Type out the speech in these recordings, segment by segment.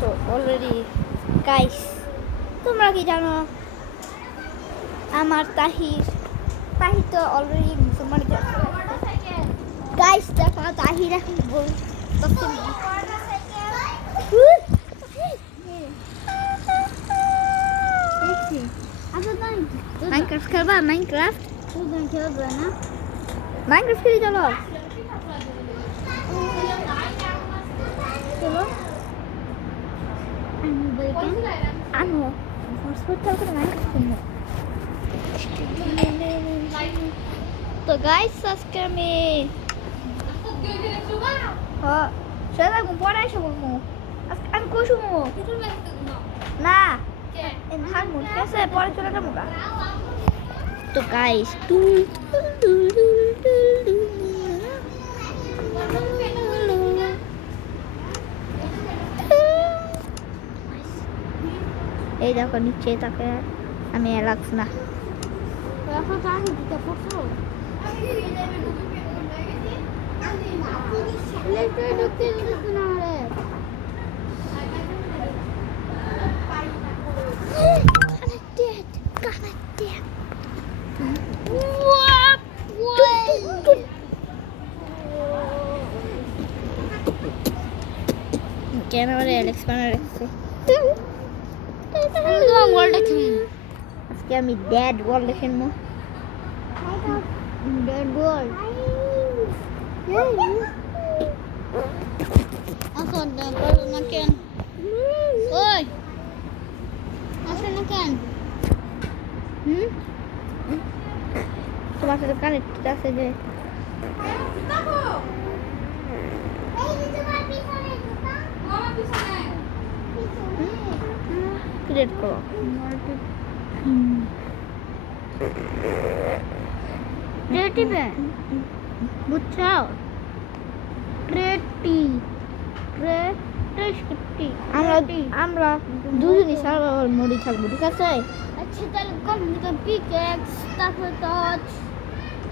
তো already guys তোমরা কি জানো আমার তাহির তো অলরেডি মুসলমান গাইস দেখো তাহির এখন বলতেছে মাইনক্রাফট খেলবা মাইনক্রাফট খেলবে না মাইনক্রাফট খেলি চলো চলো আনো হটস্পট চালু করে মাইনক্রাফট খেলবো তো গাইস আজকে আমি হ্যাঁ সেটা পরে এসে বলবো আমি কইসুমু না থাকবো ঠিক আছে পরে চলে যাবো তো গাইস এই দেখো নিচে তাকে আমি এলাক্স না কেন আমার অ্যালেক্স বানা রাখছে আজকে আমি ড্যাড ওয়ার্ল্ড খেলবো ড্যাড ওয়ার্ল্ড এখন না কেন ওই আসে না কেন তোমার সাথে কানেক্ট আছে যে ক্রিয়েট করো ক্রিয়েটিভে বুঝছো আমরা দুজনই সার্ভাইভাল মোডে থাকবো ঠিক আছে আচ্ছা তাহলে কম্পিউটার পিকেক্স তারপরে টর্চ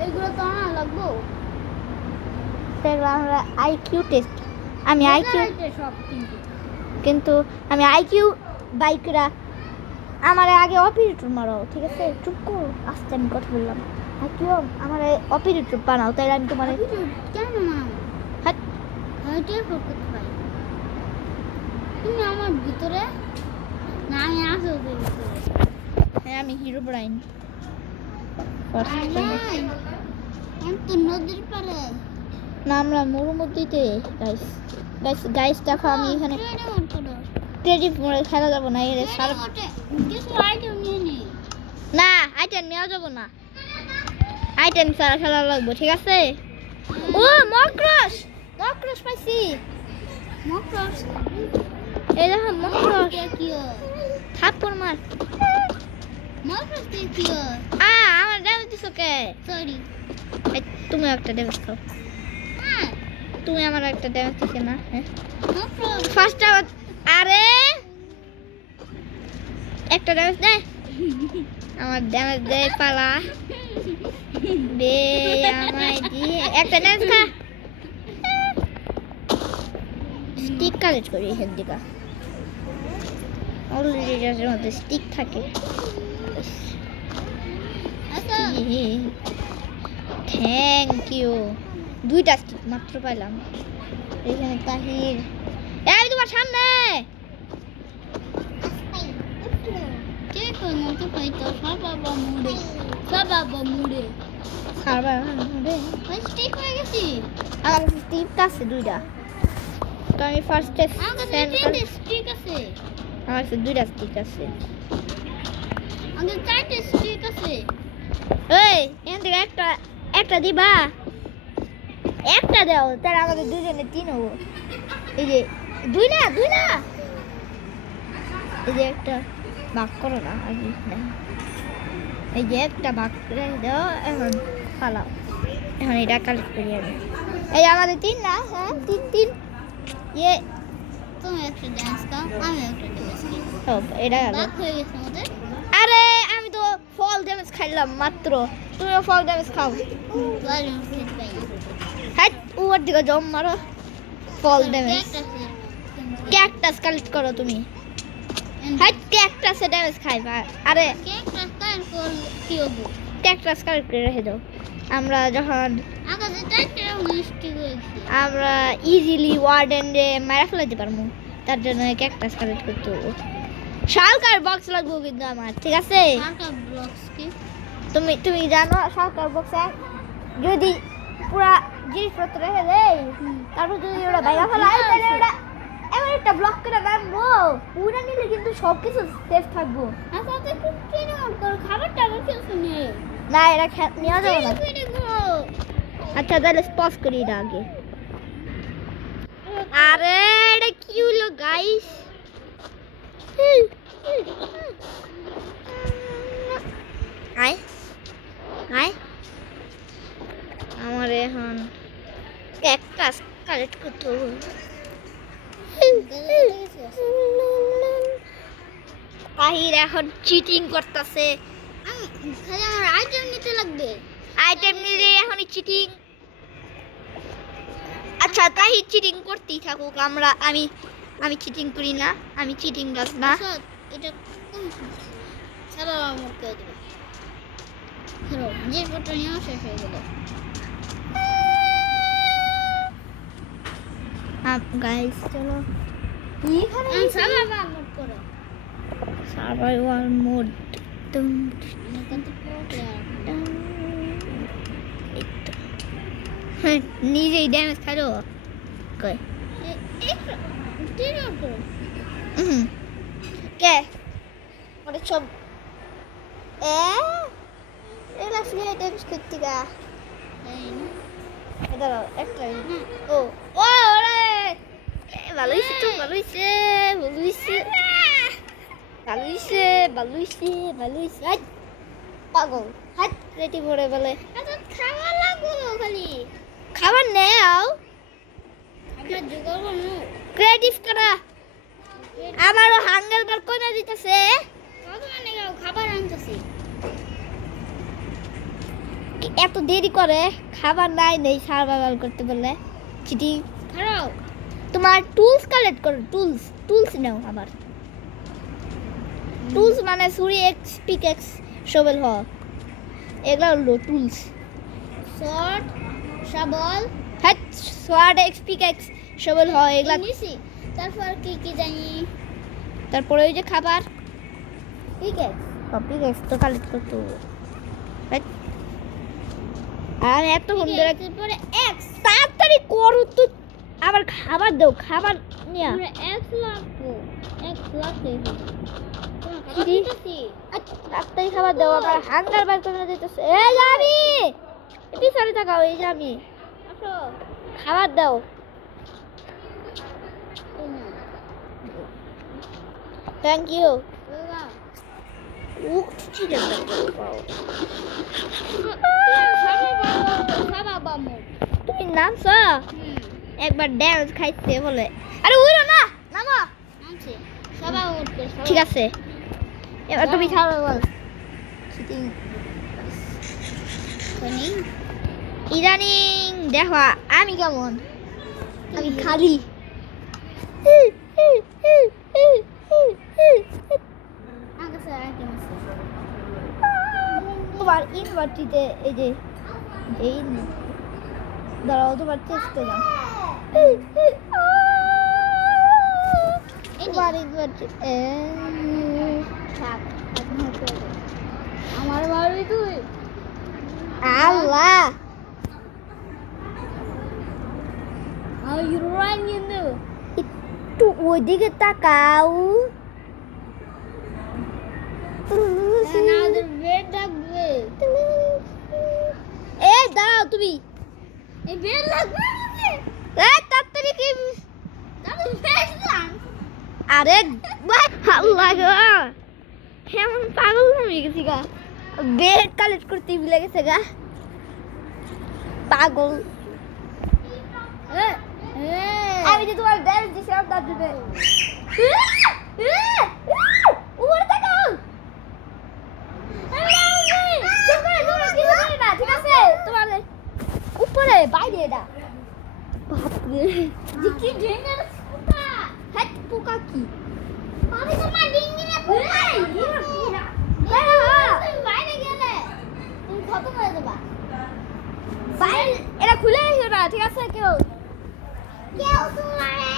এগুলো তো আনা লাগবো তাহলে আমরা আইকিউ টেস্ট আমি আইকিউ সব কিন্তু আমি আইকিউ বাইকরা আমার আগে অপারেটর মারাও ঠিক আছে চুপ করো আস্তে আমি কথা বললাম আইকিউ আমার অপারেটর বানাও তাই আমি তোমার কেন না হ্যাঁ হাইটে করতে পারি তুমি আমার ভিতরে না আমি আসো ভিতরে হ্যাঁ আমি হিরো ব্রাইন আমি তো নদীর পারে না আমরা মরুমধ্যেতে গাইস দেখো আমি এখানে ক্রিয়েটিভ মোডে খেলা যাবো না এর সার কিছু আইটেম নিয়ে নি না আইটেম নেওয়া যাবো না আইটেম সারা খেলা লাগবে ঠিক আছে ও মক্রস পাইছি মক্রস এই দেখো মক্রস কি থাপ্পড় মার মক্রস কি আমার ড্যামেজ দিছো কে সরি তুমি একটা ড্যামেজ খাও তুমি আমার একটা ড্যামেজ দিছে না হ্যাঁ ফার্স্ট আরে একটা ড্যামেজ দে আমার ড্যামেজ দে পালা বে আমায় দিয়ে একটা ড্যামেজ খা স্টিক কালেক্ট করি এখান থেকে অলরেডি এর মধ্যে স্টিক থাকে থ্যাংক ইউ দুইটা স্টিক মাত্র পাইলাম এখানে তাহির এই তোমার সামনে কে কোন মতো পাইতো সাবাবা মুড়ে স্টিক হয়ে গেছি আমার স্টিক আছে দুইটা তো আমি ফার্স্টে স্টিক আছে আমার কাছে দুইটা স্টিক আছে আমাদের চারটে স্টিক আছে এই এখান থেকে একটা দিবা একটা দাও তাহলে আমাদের দুজনে তিন হবো এই যে দুই না এই যে একটা ভাগ করো না এই যে একটা ভাগ করে দাও এখন ফালাও এখন এটা কালেক্ট করি আমি এই আমাদের তিন না হ্যাঁ তিন ইয়ে তুমি একটা ডান্স খাও আমি একটা ডান্স খাই এটা ভাগ হয়ে গেছে আমাদের আরে আমি তো ফল ড্যামেজ খাইলাম মাত্র তুমিও ফল ড্যামেজ খাও হ্যাঁ ওর দিকে জম মারো ফল ড্যামেজ ক্যাকটাস কালেক্ট করো তুমি। হ্যাঁ ক্যাকটাসে ড্যামেজ খাইবা। আরে ক্যাকটাস কালেক্ট করলে কি হবে? ক্যাকটাস কালেক্ট করে রেখে দাও। আমরা যখন আকাশে টাইটের মিষ্টি হয়েছে। আমরা ইজিলি ওয়ার্ডেনরে মারা ফেলাতে পারবো, তার জন্য ক্যাকটাস কালেক্ট করতে হবে। শালকার বক্স লাগবে কিন্তু আমার, ঠিক আছে? শালকার ব্লকস কি? তুমি জানো শালকার বক্সে যদি পুরা জিনিসপত্র রেখে দেয়, তারপর যদি ওরা বাইরে ফেলায় তাহলে ওরা এমন একটা ব্লক করে রাখবো, ওরা নিলে কিন্তু সব কিছু সেফ থাকবো। আচ্ছা তো কি নাম কর খাবার টাবার কিছু নেই না এরা নেওয়া যাবে না। আচ্ছা তাহলে পজ করি এটা আগে। আরে এটা কি হলো গাইস? আয় আয় আমার এখন ক্যাকটাস কালেক্ট করতে হবে। তাহির এখন চিটিং করতেছে। খালি আমার আইটেম নিতে লাগবে। আইটেম নিলে এখনই চিটিং। আচ্ছা তাহির চিটিং করতেই থাকুক, আমি চিটিং করি না, আমি চিটিং বাস না। এটা কোন সারা আমার কে দিবে? ধরো যে ফটো নিয়ে শেষ হয়ে গেল। গাইস চলো এখানে সারা মোড করো। সার্ভাইভাল মোড তুম কত প্লেয়ার নিজেই ড্যামেজ খালো কই টিরো করো। কে ওরে সব রিল্যাক্স নিয়ে ড্যামেজ করতে গা। এই না এটা একটা ও ও ওরে ভালো হইছে তো, ভালো হইছে ভালো হইছে ভালো হইছে ভালো হইছে ভালো হইছে। হাই পাগল হাই রেডি করে বলে এত খাওয়া লাগো খালি খাবার নেও আমরা জোগাড় করব। ক্রিয়েটিভ করা আমারও হাঙ্গার বার কমে দিতেছে। কত মানে খাবার আনতেছি। এত দেরি করে খাবার নাই নেই সার্ভাইভাল করতে বললে চিটি খারাও তোমার টুলস কালেক্ট করো। টুলস নাও আবার। টুলস মানে ছুরি এক্স পিকেক্স শোভেল হ, এগুলো হলো টুলস। শর্ট শাবল হ্যাঁ সোয়ার্ড এক্স পিকেক্স শোভেল হ এগুলা নিছি। তারপর কি কি জানি, তারপরে ওই যে খাবার পিকেক্স পিকেক্স তো কালেক্ট করতে হবে। আর এতক্ষণ ধরে তারপরে এক্স তাড়াতাড়ি করো তো, আবার খাবার দাও, খাবার নিয়ে আমরা এক্স লাগবো। এক্স লাগবে তাড়াতাড়ি খাবার দাও, আবার হাঙ্গার বার করে দিতেছে। এই যাবি পিছনে থাকাও, এই যাবি আসো খাবার দাও। Thank you. তুমি নামছো একবার ড্যামেজ খাইছে বলে। আরে উড়ো না, নামো। ঠিক আছে এবার তুমি ছাড়ো বল। ইদানিং দেখো আমি কেমন, আমি খালি তোমার ইনভার্টিতে এই যে এই দাঁড়াও তোমার চেষ্টা দাও। তোমার ইনভার্টি আমার বাড়ি তুই আল্লাহ একটু ওইদিকে তাকাও। বেড লাগবে। এই দাঁড়াও তুমি, এই বেড লাগবে তাড়াতাড়ি কি দাদু বেড লাগ। আরে আল্লাহ গো কেমন পাগল হয়ে গেছি গা, বেড কালেক্ট করতে ভুলে গেছে গা পাগল। আমি যে তোমার ড্যান্স দিছিলাম তার জন্য উপরে তাকাও। ঠিক আছে তোমার উপরে বাইরে এটা বাপরে কি ডেঞ্জারাস কুত্তা। হ্যাঁ কেউ তোমারে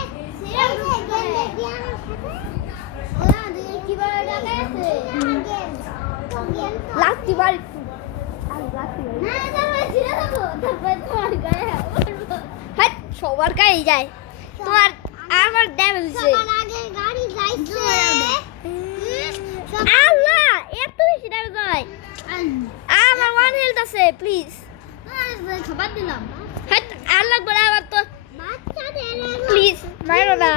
ওরা দিয়ে কি বলে ডাকে আছে লাত্তি মারি না তারপরে ছিড়ে দেবো তারপরে তোমার গায়ে উঠবো হাট সবার গায়ে যায় তোমার আমার ড্যামেজ হচ্ছে সবার আগে গাড়ি যাইছে আল্লাহ এত বেশি ড্যামেজ হয় আমার ওয়ান হেলথ আছে প্লিজ খাবার দিলাম হাট আর লাগবে না আমার তো বাচ্চাদের প্লিজ মারো না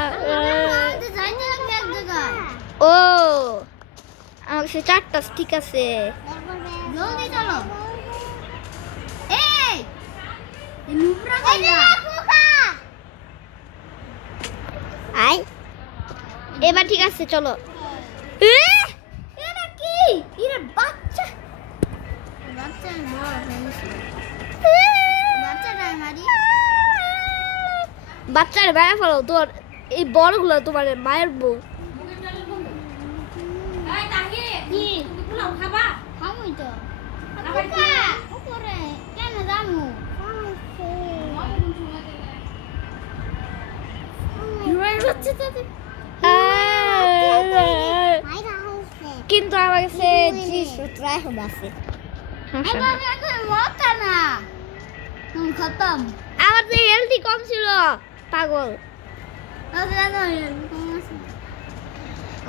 যাইতে লাগবে এক জায়গায় ও আমার কাছে 4টা স্টিক আছে জলদি চলো এই নুবরা কইলা আই এবার ঠিক আছে চলো এটা কি এর বাচ্চা বাচ্চা বড় হয়েছে বাচ্চাটা মারি বাচ্চার বেড়া ফেলো তোর এই বড়গুলো তোমার মায়ের বউ কি খামুই তো উপরে কেন জামু কিন্তু আমার কাছে জিনিসপত্র এখন আছে খতম আমার তো হেলথি কম ছিল পাগল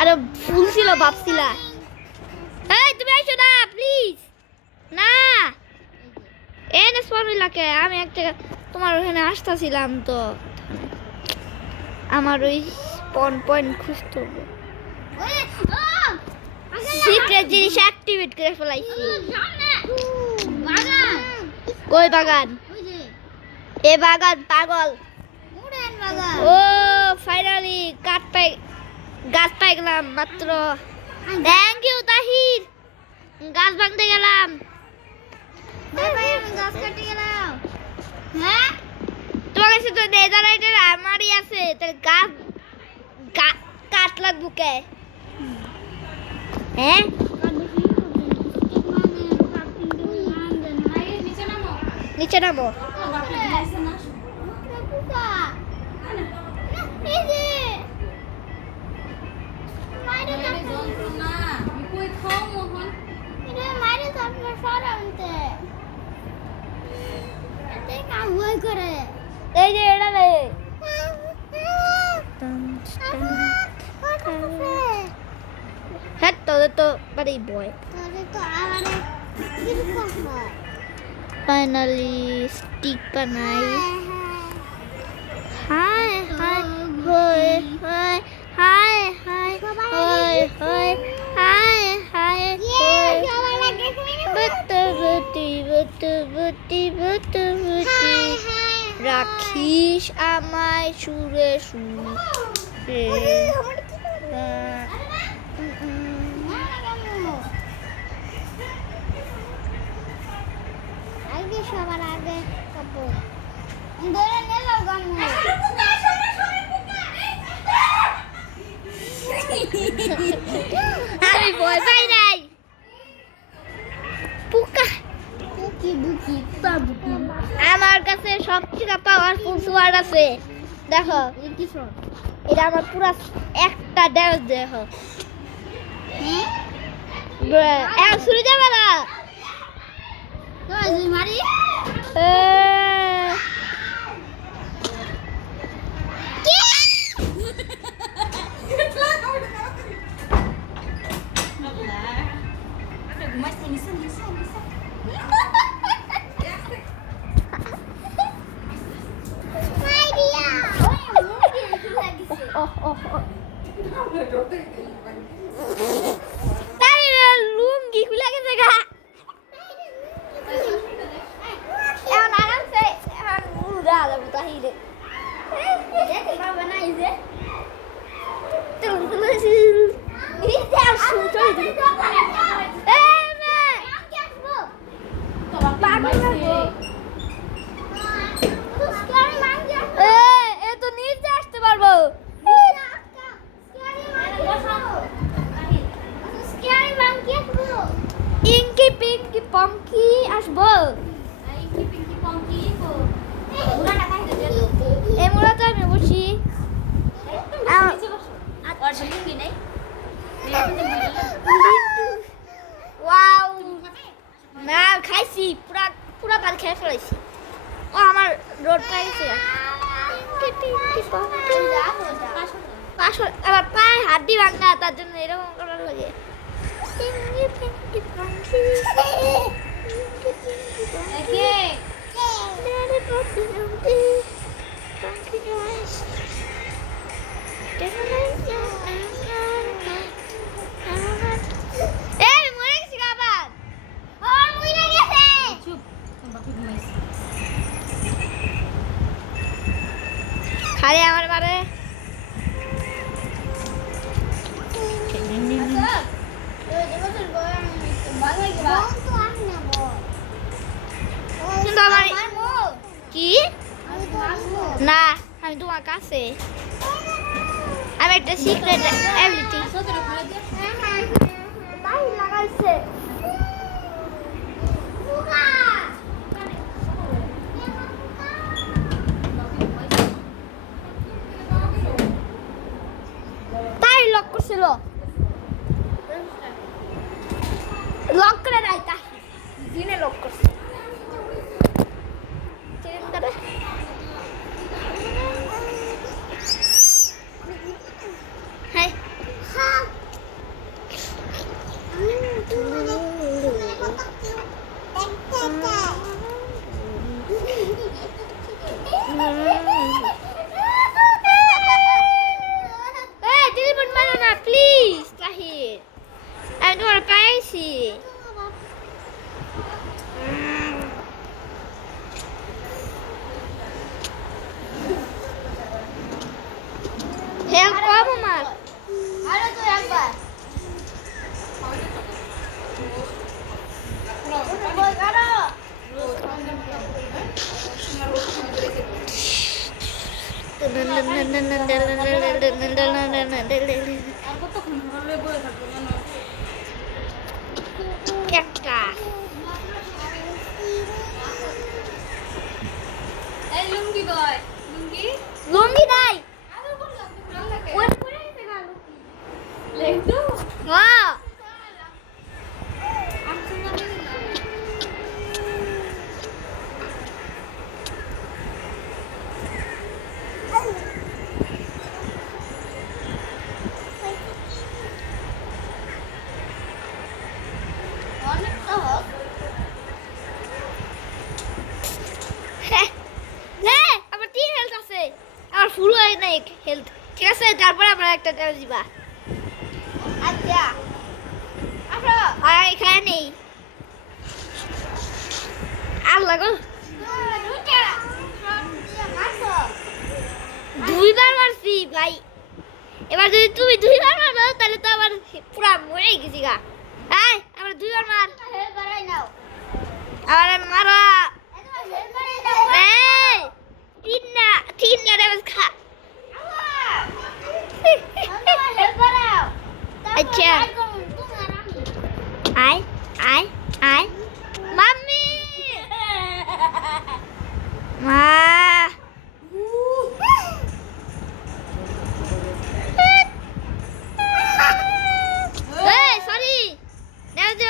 আরে ফুল ছিল ভাবছিলা এই তুমি আইসো না প্লিজ না এনে স্পর্মিলাকে আমি একটা তোমার ওখানে আসতেছিলাম তো আমার ওই স্পন পয়েন্ট খুঁজতে হবে সিক্রেট জিনিস অ্যাক্টিভেট করে ফেলাইছি কই বাগান এ বাগান পাগল ও ফাইনালি গাছ পাই গেলাম মাত্র থ্যাংক ইউ তাহির গাছ ভাঙতে গেলাম গাছ কাটে গেলাম হ্যাঁ তোমার কাছে তো নেদাররাইটের আমারই আছে তাহলে গাছ কাট লাগবো কে হ্যাঁ নিচে নামো এই যে এটা রে হ্যাঁ তোদের তো বাড়ি বয় ফাইনালি স্টিক বানাই হাই হাই হই হই হাই হাই হই হই হাই হাই বুটি বুটি বুটি বুটি বুটি রাখিস আমায় সুরে সুরে সবার আগে কাপড় ধরে নিলাম গামু আমি ভয় পাই নাই পোকা বুকি বুকি বুকি আমার কাছে সবথেকে পাওয়ারফুল সোয়ার্ড আছে দেখো কি সব এটা আমার পুরো একটা ড্যামেজ দেখো হ্যাঁ শুরু যাবে না তো মারি লুঙ্গি খুলে গেছে গা এখন আরামসে এখন উড়া যাবো তাহিরে তো নিচে আসতে পারবো ইঙ্কি পিঙ্কি পঙ্কি আসবো এই মুরাটা আমি আসলে আমার পায়ে হাড্ডি ভাঙা, তার জন্য এরকম করার লাগে। খালি আমার বারে কিন্তু আমার কি না, আমি তোমার কাছে আমি একটা সিক্রেট অ্যাবিলিটি লাগাইছে। তাই লক করছিল, লক করে নাই, তাই দিনে লক করছে। হ্যাঁ টেলিফোন মারো না প্লিজ তাহির, আমি তোমার পাইছি। হেল্প কম আমার আরে তো একবার একটা লুঙ্গি বয় লুঙ্গি লুঙ্গি নাই ওই পরে আছে না লুঙ্গি লেন্দু হ্যাঁ আমার ফুল হয় না হেলথ, ঠিক আছে তারপরে আমরা একটা ড্যামেজ দিবা। আচ্ছা আমরা আর এখানে নেই আর লাগো দুইবার মারছি ভাই, এবার যদি তুমি দুইবার মারো তাহলে তো আবার পুরা মরে গেছি গা। হ্যাঁ আবার দুইবার মার, আবার মারা তিন না ড্যামেজ খা। আচ্ছা আয় আয় আয় মাম্মি মা সরি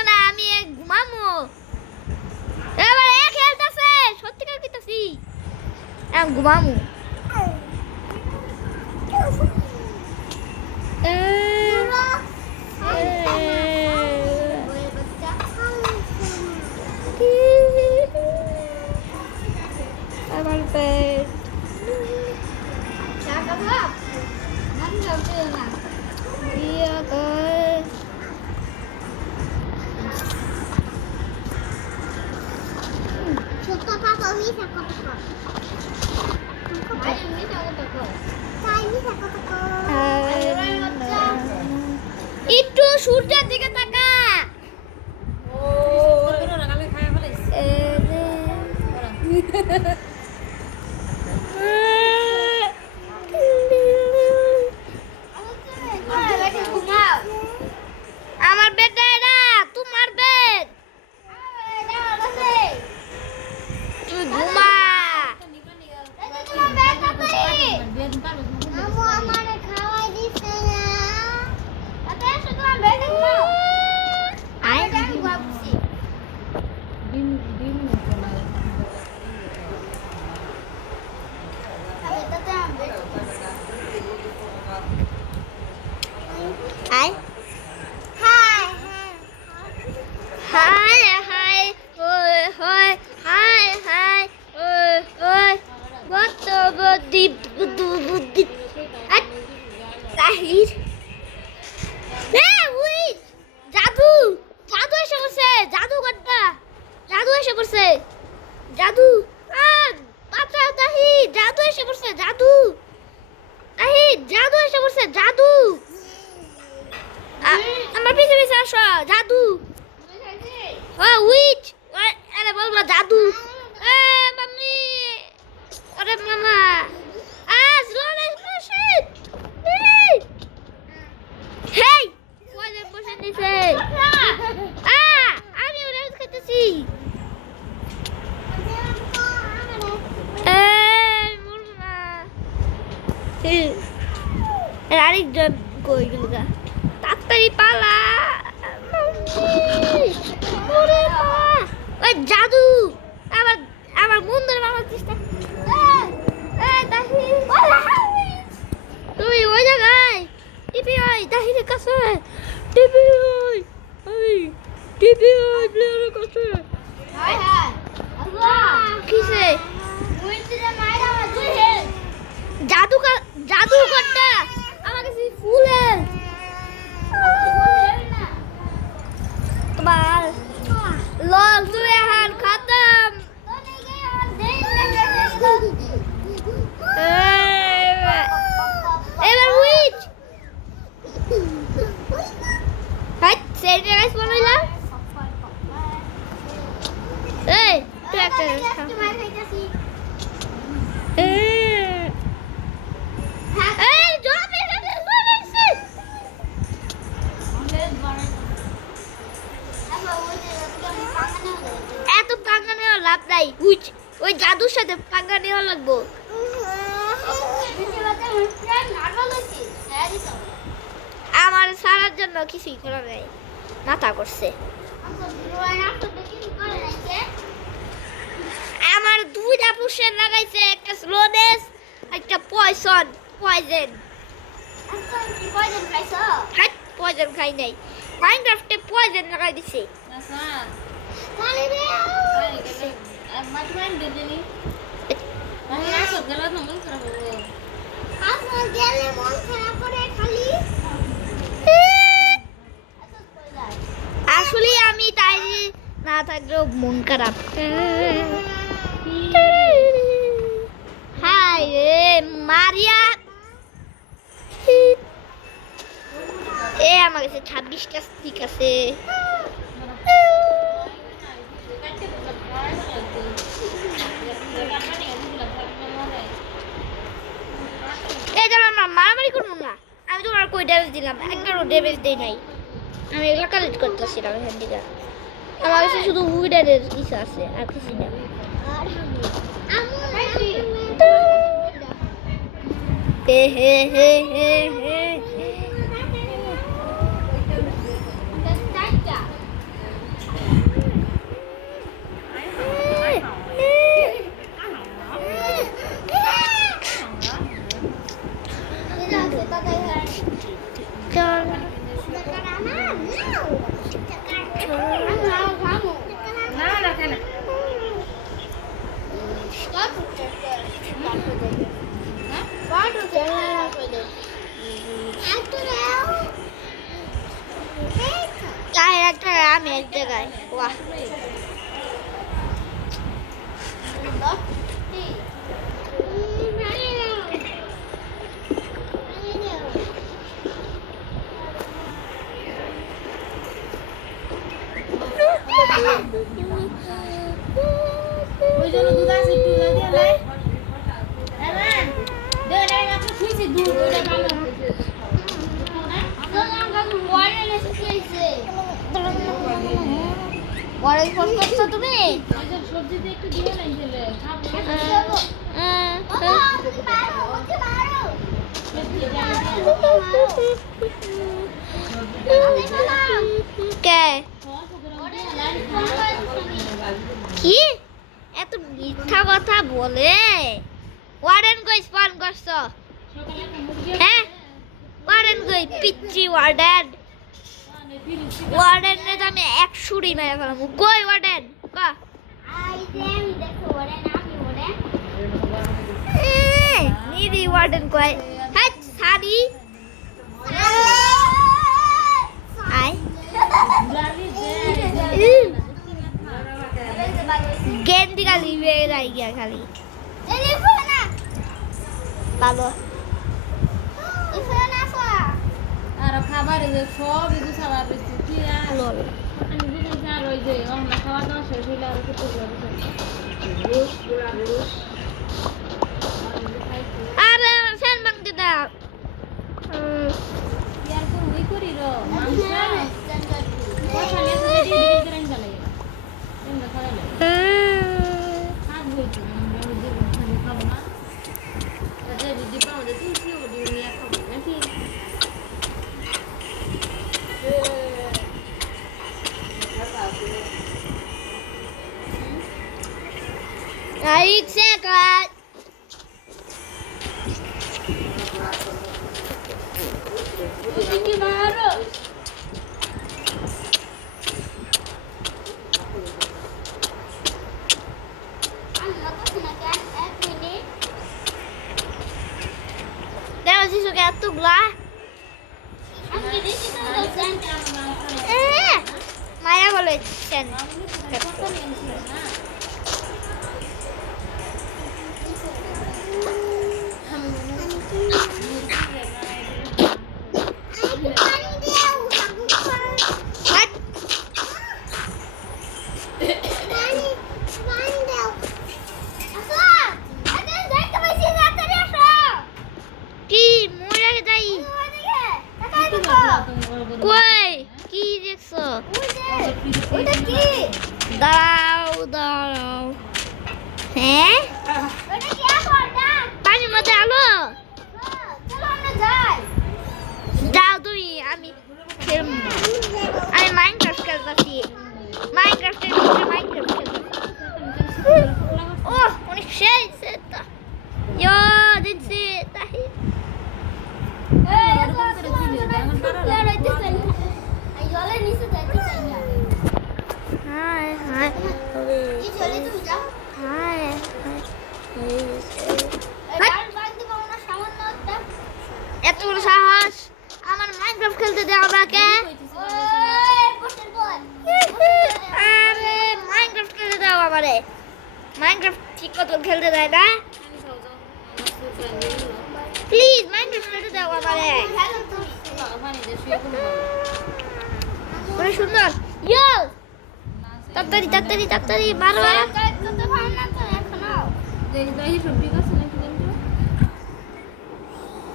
না, আমি ঘুমামো এবার খেলতেছে সত্যিকার কিতাছি আমি ঘুমামু। আমার পেট একটু সূর্যের দিকে তাকা। আমার বেড এটা তোমার বেড, তুমি ঘুমা। আমারে খাওয়াই দিছে না, আচ্ছা তোমার বেড ঘুমাও। হাই হাই হাই হাই ওই হাই হাই হাই ওই ওই বত বদি বুদু বুদি তাহির উই জাদু জাদু এসে পড়ছে জাদুঘরটা জাদু এসে পড়ছে জাদু বাঁচাও তাহি জাদু এসে পড়ছে জাদু তাহি জাদু এসে পড়ছে জাদু আমার পিছে পিছে আসো জাদু উইচ আরে বলবা জাদু মাম্মি আরে মামা স্লোনেস মোশন হেই কোয়াজে মোশন দিছে আমি ওরে খেতেছি আরেকজন কই গেল গা তাড়াতাড়ি পালা ওরে বাবা ওই জাদু আবার আবার মন ধরে মারার চেষ্টা তুমি ওই জায়গায় টিপি ওই তাহিরের কাছে টিপি ওই ওই টিপি ওই প্লেয়ারের কাছে হাই হাই আল্লাহ কিসে জাদুঘরটা আমার কাছে ফুলের তোমার লল তুই হান খতম এবার উইচ হাই সেন্টারাইজ বানাইলা এই তুই একটা এত পাঙ্গা নেওয়া লাভ নাই ওই জাদুর সাথে পাঙ্গা নেওয়া লাগবো আমার সারার জন্য কিছুই করা নাই মাথা করছে আমার দুইটা পুষে লাগাইছে একটা স্লোনেস একটা পয়জন পয়জন খাই নাই মাইনক্রাফটে পয়জন লাগাই দিছে আসলে আমি তাই না থাকলেও মন খারাপ হাই রে মারিয়া আমার কাছে 26টা স্টিক আছে এই জন্য আমরা মারামারি করবো না আমি তোমার কই ড্যামেজ দিলাম একবারও ড্যামেজ দেই নাই আমি এগুলো কালেক্ট করতেছিলাম এখান থেকে আমার কাছে শুধু উইডারের কিছু আছে আর কিছু না হে হে হে হে হে একটা আমি এক জায়গায় বাহ ওই জন্য দুধ আছে একটু দিয়ে লাই এমন দে লাই না তো খুইছে দুধ ওটা ভালো ওয়ারেল ফোন করছো তুমি সবজিতে একটু দিয়ে লাই দিলে কে কি এত মিথ্যা কথা বলে ওয়ারেন কই স্পন করছো হ্যাঁ ওয়ারেন কই পিচ্ছি ওয়ার্ডেন ওয়ার্ডেনের আমি 100 মেরে ফেলাম কই ওয়ার্ডেন কা নিদি ওয়ার্ডেন কই হ্যাঁ সাদি আই গেন্দি খালি বেড়াই গিয়া খালি ভালো আর খাবার সব এগুলো খাবার বেশি কি আর লল আমি বুঝেছি আর ওই যে আমরা খাওয়া দাওয়া শেষ হইলে আর কিছু করবো আরে ফ্যান ভাঙতে দাও ইয়ার কোন ওই করি রো মাংস ওখানে তো রেডি করে চলে এমন খাওয়া লাগে হাত ধুইছি আমি যে খাবো না তাতে দিদি পাও যে তুই ওডি নিয়ে খাবো নাকি Aí, seca. Ini baru. Dah masih suka tuh lah. Maya boleh sen. কই কি দেখছো ওটা কি দাও দাও হ্যাঁ ওটা কি আটা পানির মধ্যে আলো চলো আমরা যাই যাও তুমি আমি মাইনক্রাফট খেলতেছি মাইনক্রাফটের ভিতরে মাইনক্রাফট খেলতেছি ও অনেক সেই সেটা ইয়ো দিচ্ছি তাই Hai, hai. এত বড় সাহস আমার মাইনক্রাফট খেলতে দাও আমাকে আরে মাইনক্রাফট খেলতে দাও আমারে মাইনক্রাফট ঠিক মতো খেলতে দেয় না প্লিজ মাইনক্রাফট খেলতে দাও আমারে অনেক সুন্দর ইয়ো তাড়াতাড়ি তাড়াতাড়ি তাড়াতাড়ি মারো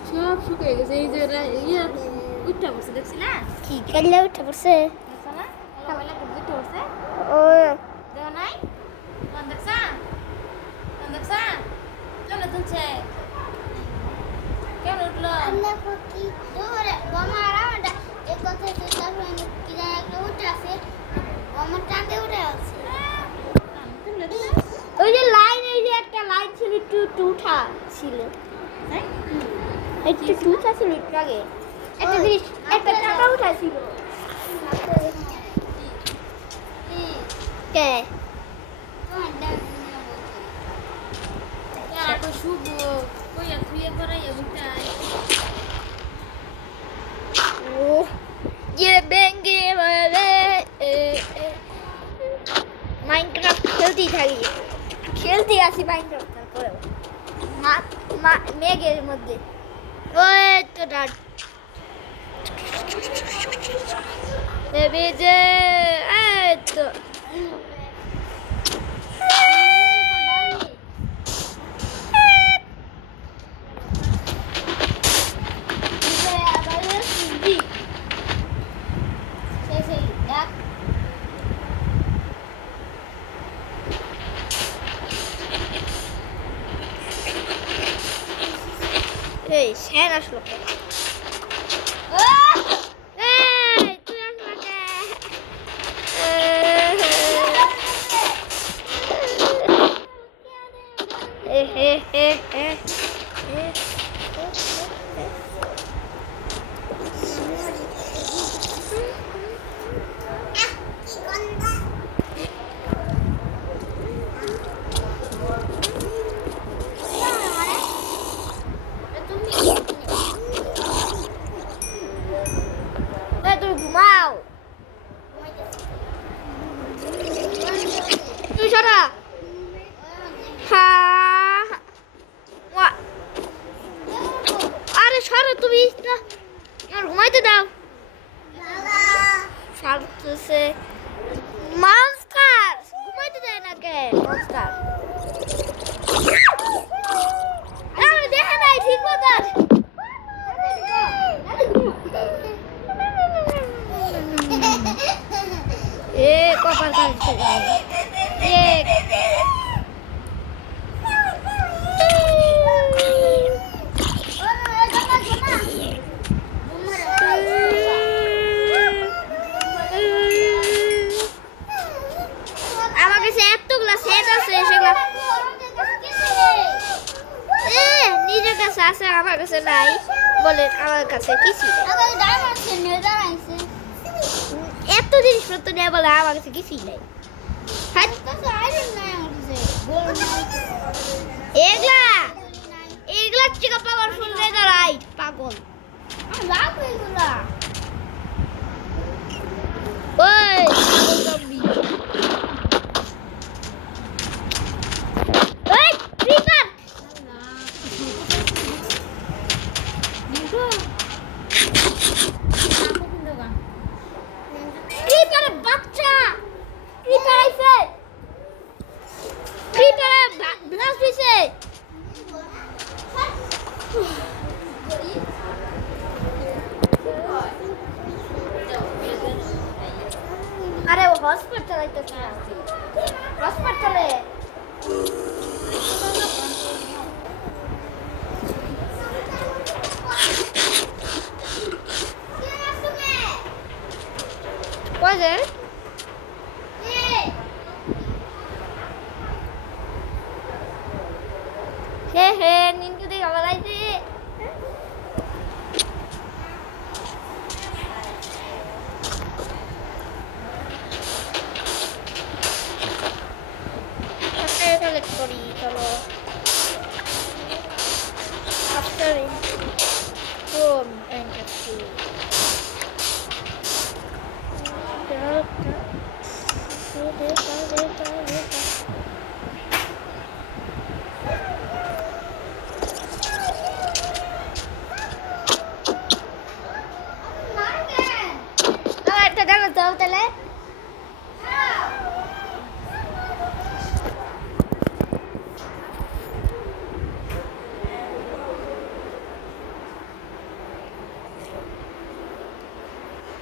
সব শুকিয়ে গেছে এই যে ইয়া উঠটা পড়ছে দেখছি না কি কাল্লা উঠে পড়ছে দেখছ না খাবাইলা উঠতে পড়ছে ও দেও নাই কোন দেখছা চলো তুলছে কেন উঠলো আল্লাহ কি দূরে বামারা এক কথা চিন্তা করে কি জানি একটা উঠে আছে আমার টাতে উঠে আছে ওই যে লাইন এই যে একটা লাইন ছিল একটু উঠা ছিল তাই একটু উঠা ছিল একটু আগে একটা জিনিস একটা টাকা উঠা ছিল কে আর তো শুভ কইয়া থুইয়া করাইয়া উঠাই ও ये बेंगे वाले মাইনক্রাফট খেলতে আসি মাইনক্রাফট তারপরে মেঘের মধ্যে ওই তো ডাট বেবি যে এই তো এই স্যান আসলো এই তুই আসলো যা আর ঘুমাইতে দাও সারতেছে মনস্টার ঘুমাইতে দেয় না কে মনস্টার আরে দেখে নাই ঠিক মতন এ কপাল কাটছে এ আমার কাছে এতগুলা সেট আছে সেগুলা নিজের কাছে আছে আমার কাছে নাই বলে আমার কাছে কিছু এত জিনিসপত্র নেই বলে আমার কাছে কিছুই নাই এগুলা এগুলা থেকে পাওয়ারফুল রেজার পাগল ওই ওই ক্রিপার ক্রিপারের বাচ্চা ক্রিপার আইছে ক্রিপারের ব্লাস্ট হইছে আরে ও হসপিটাল চালাইতেছে হসপিটালে কয়জন হে হে নিন্দু দিয়ে আবার আইছে কালেক্ট করি চলো আফটার ফ্রম এন্টারসি একটা দাও দাও তাহলে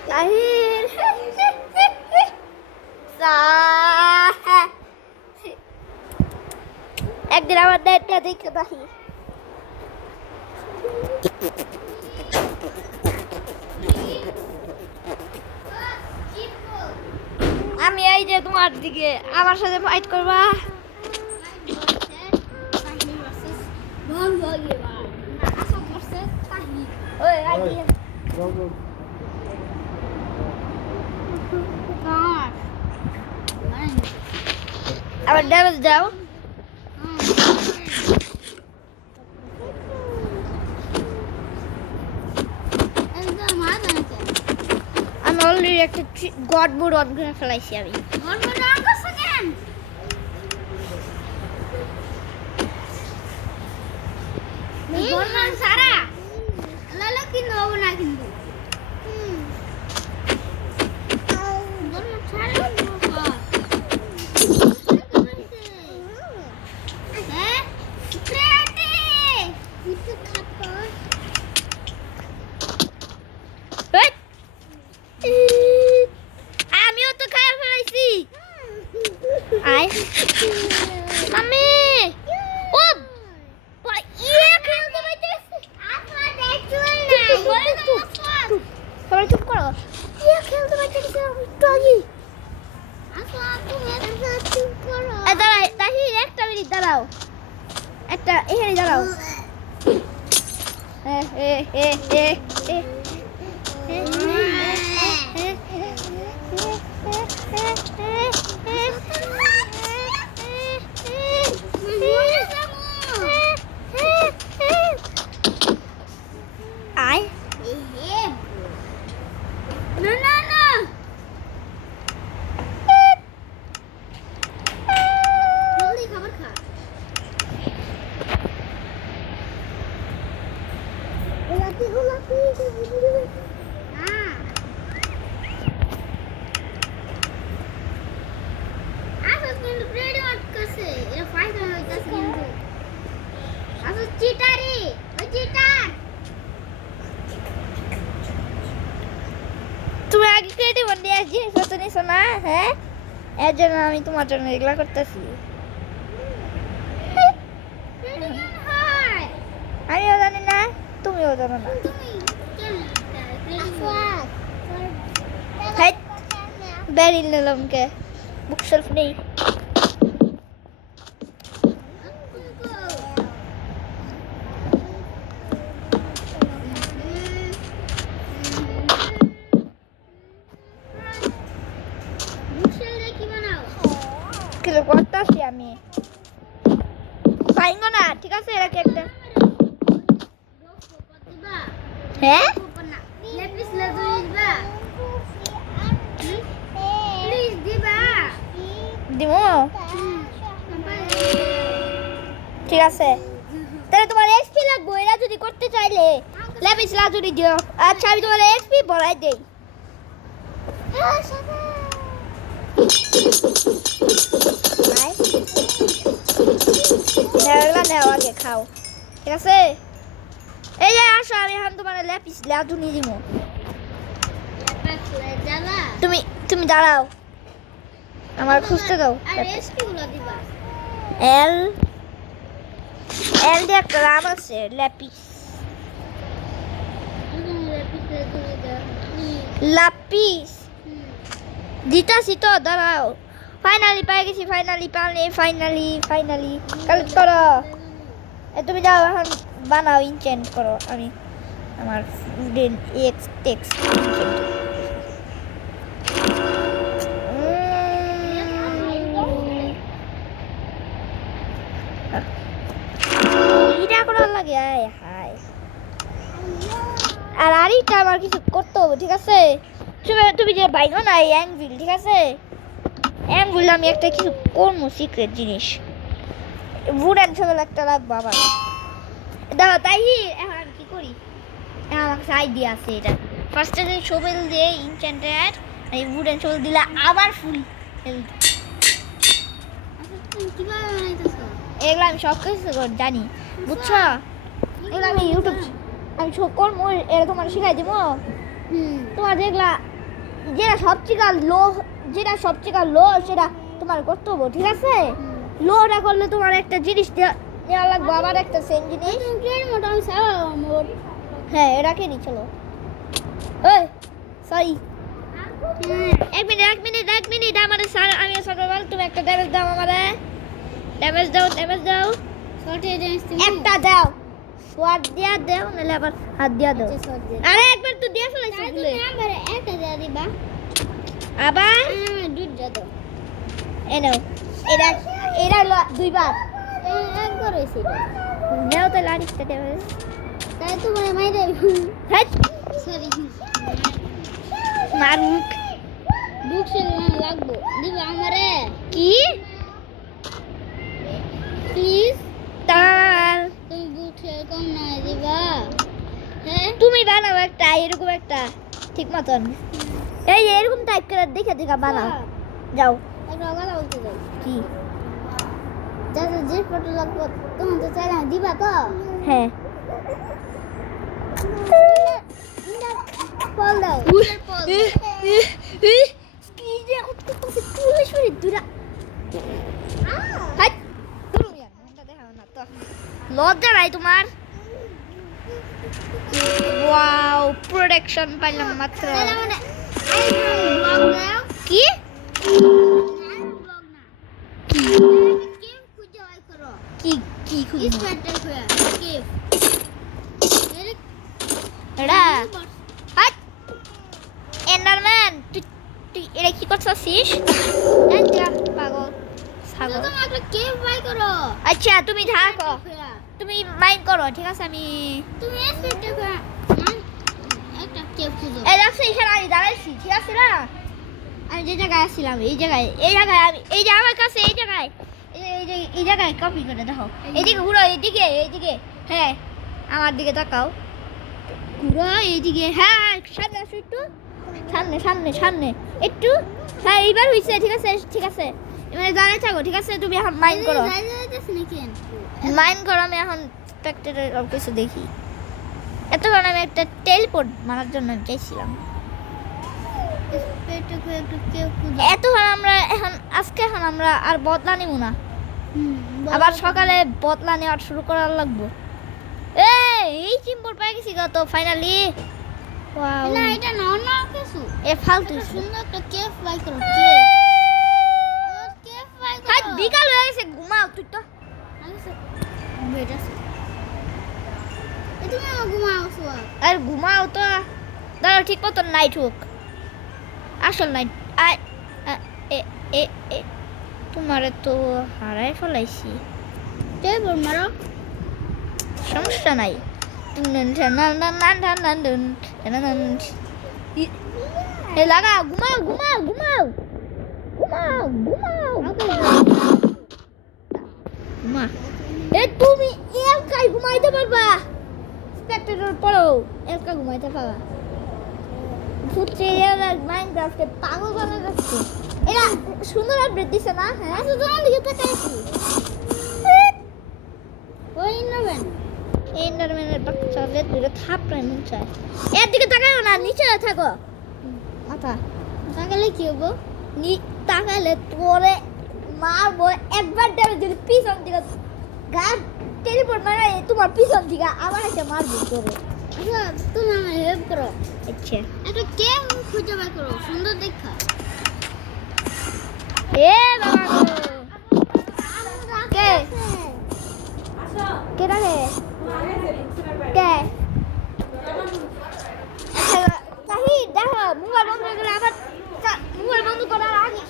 Tahir. একদিন আমার নেটটা দেখে তাহির আমি এই যে তোমার দিকে আমার সাথে ফাইট করবা ওই আইডিয়া আবার ড্যামেজ দাও আমি অলরেডি একটা গড বোর্ড অন করে ফেলাইছি আমি গড বোর্ড অন করছ কেন গড বোর্ড সারা লালা কি নব না কিন্তু আমিও তো খাই ফেলাইছি আয় মাম্মি ও ইয়ে খেলতে পাইতেছে আপা দেখছো না সবাই চুপ করো ইয়ে খেলতে পাইতেছে একটু আগে আপা তুমি এটা চুপ করো দাঁড়াও তাহির একটা মিনিট দাঁড়াও একটা এখানে দাঁড়াও আয় না না না জলদি খাবার খা গোলাপি গোলাপি তুমি আগে ক্রেডিট বন্ধে জিনিস পত্র নিছো না হ্যাঁ এর জন্য আমি তোমার জন্য এগুলা করতেছি আমিও জানি না তুমিও জানো না বেরিয়ে নিলাম কে বুক শেলফ নেই কিলো করতেছি আমি পাইঙ্গো না ঠিক আছে এরা কি একটা হ্যাঁ দিমো ঠিক আছে তাহলে তোমার এক্সপি লাগবে এরা যদি করতে চাইলে ল্যাপিস লাজুরি দিও আচ্ছা আমি তোমার এক্সপি বড়াই দেই নেওয়া আগে খাও ঠিক আছে এই যে আসো আমি এখন তোমার ল্যাপিস লাজুরি দিব তুমি তুমি দাঁড়াও আমার খুঁজতে দাও এল এল দিয়ে একটা নাম আছে ল্যাপিস লাপিস দিতাছি তো দাঁড়াও ফাইনালি পাই গেছি ফাইনালি কালেক্ট করো তুমি যাও এখন বানাও ইনচেন্ট করো আমি আমার উডেন এক্স টেক্স এটা করার লাগে হাই আর আরেকটা আমার কিছু করতে হবে ঠিক আছে তুমি যে বাইনো না অ্যাঙ্গেল ঠিক আছে অ্যাঙ্গেল আমি একটা কিছু করবো সিক্রেট জিনিস উডেন শোভেল একটা রাখবো আবার দাও তাই এখন আমি কি করি আমার কাছে আইডিয়া আছে এটা ফার্স্টে যে শোভেল দিয়ে ইনচেন্টেড এই উডেন শোভেল দিলে আবার ফুল হেলথ এগুলো আমি সব কিছু জানি বুঝছো এগুলো আমি ইউটিউব আমি সব করবো এটা তোমার শিখাই দিব তোমার যেগুলা যেটা সবচেয়ে লো সেটা তোমার করতে হবে ঠিক আছে লোটা করলে তোমার একটা জিনিস নেওয়া লাগবে আবার একটা সেম জিনিস হ্যাঁ এটাকে নি চলো ওই সরি এক মিনিট আমার স্যার আমি সকাল তুমি একটা ড্যামেজ দাও আমারে ড্যামেজ দাও একটা দাও সোয়াদ দিয়া দাও নাহলে আবার হাত দিয়া দাও আরে একবার তো দিয়া ফেলাইছো ভুলে একটা দিয়া দিবা আবার দুধ দাও এনো এটা দুইবার একবার হইছে দাও তো লাড়িটা দেবে তাই তোমার মাইরে হ্যাঁ সরি মারুক বুক সেল লাগবো দিবা আমারে কি প্লিজ তার তুমি বুক সেল কম না দিবা হ্যাঁ তুমি বানাও একটা এরকম একটা ঠিক মতন এই এরকম টাইপ করে দেখে বানাও যাও একটা কথা বলতে যাই কি যাতে যে ফটো লাগবে তোমার তো চাইলে দিবা তো হ্যাঁ পল দাও স্ক্রিন যে কত তুলে শুনি দুরা হাই তুমি আর মনটা দেখাও না তো লজ্জা নাই তোমার ওয়াও প্রোডাকশন পাইলাম মাত্র কি কি খুঁজে এন্ডারম্যান তুই এটা কি করছিস পাগল ছাগল আচ্ছা তুমি থাকো তুমি মাইন্ড করো ঠিক আছে আমি তুমি এই দেখছো এখানে আমি দাঁড়াইছি ঠিক আছে না আমি যে জায়গায় আসছিলাম এই জায়গায় আমি এই যে আমার কাছে এই জায়গায় কপি করে দেখো এইদিকে ঘুরো এইদিকে হ্যাঁ আমার দিকে তাকাও ঘুরো এইদিকে, হ্যাঁ সামনে আসো একটু, সামনে সামনে সামনে একটু, হ্যাঁ এইবার হয়েছে, ঠিক আছে ঠিক আছে, এবারে দাঁড়িয়ে থাকো, ঠিক আছে, তুমি এখন মাইন্ড করো, মাইন্ড করো, আমি এখন স্পেক্টেটের কিছু দেখি। এতক্ষণ আমি একটা টেলিপোর্ট মারার জন্য চাইছিলাম, এতক্ষণ আমরা এখন আজকে এখন আমরা আর বদলা নিব না, আবার সকালে বদলা নেওয়ার শুরু করার লাগবো। এই চিম্বর পেয়ে গেছি তো ফাইনালি। ওয়াও না এটা না কিছু এ ফালতু সুন্দর একটা কেফ বাই করো, কেফ বাই করো। আজ বিকাল হয়ে গেছে, ঘুমাও তুই তো, বেড আছে তুমি ঘুমাও আর ঘুমাও তো, দাঁড়াও ঠিক মতো নাইট হোক, আসল নাইট। এ এ তোমারে তো হারাই ফেলাইছি, মারো সমস্যা নাই। লাগা ঘুমাও ঘুমাও ঘুমাও ঘুমাও ঘুমাও ঘুমা। তুমি একাই ঘুমাইতে পারবা, স্পেক্টেটর পড়ো একা ঘুমাইতে পারবা। মাইনক্রাফটে পাগল বানা যাচ্ছে, এরা সুন্দর আপডেট দিছে না? হ্যাঁ তোমার দিকে তাকাইছি, ওই নেবেন এন্ডারম্যানের বাচ্চাদের দূরে থাপড়ায় মন চায়, এর দিকে তাকাও না, নিচে থাকো, মাথা তাকালে কি হবো, তাকালে তোরে মারবো একবার, যদি পিছন দিকে গাছ টেলিপোর্ট মারা তোমার পিছন দিকে আবার এসে মারবো তোরে। আচ্ছা তুমি আমার হেল্প করো, আচ্ছা একটা কেম খুঁজে বের করো সুন্দর দেখা। এ বাবা কে কে রে কে তাহি দেখো মোবাইল বন্ধ করে আবার মোবাইল বন্ধ করার আগে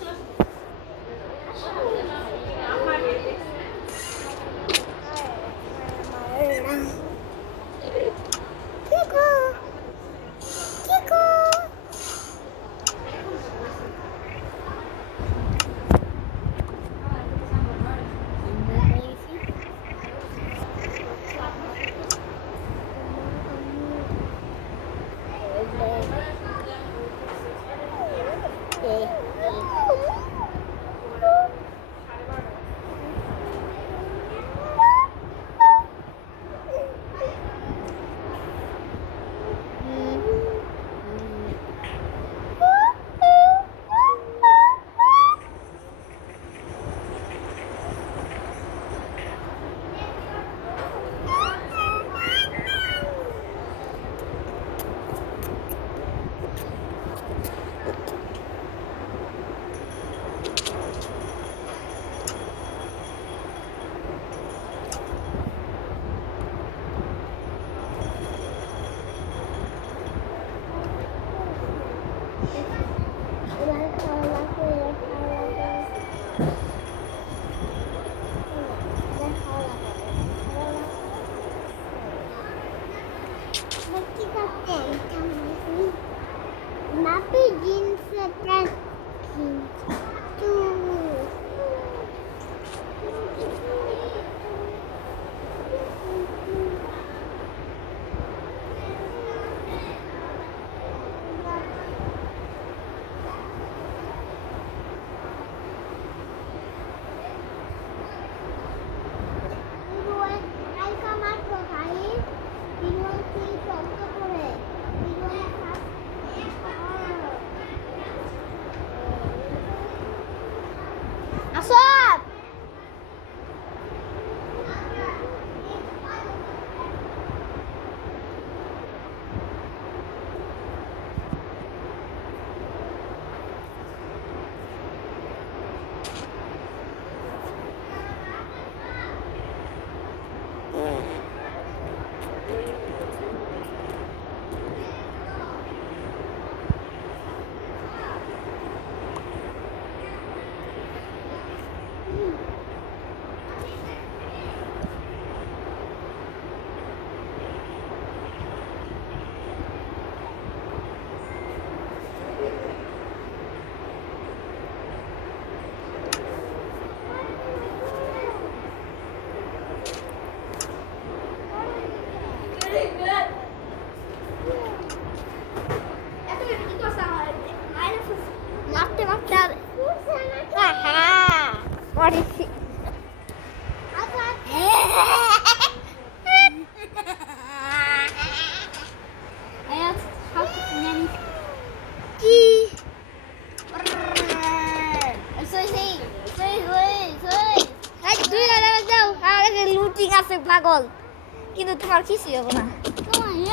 বল কিন্তু তোমার কিছুই হবে না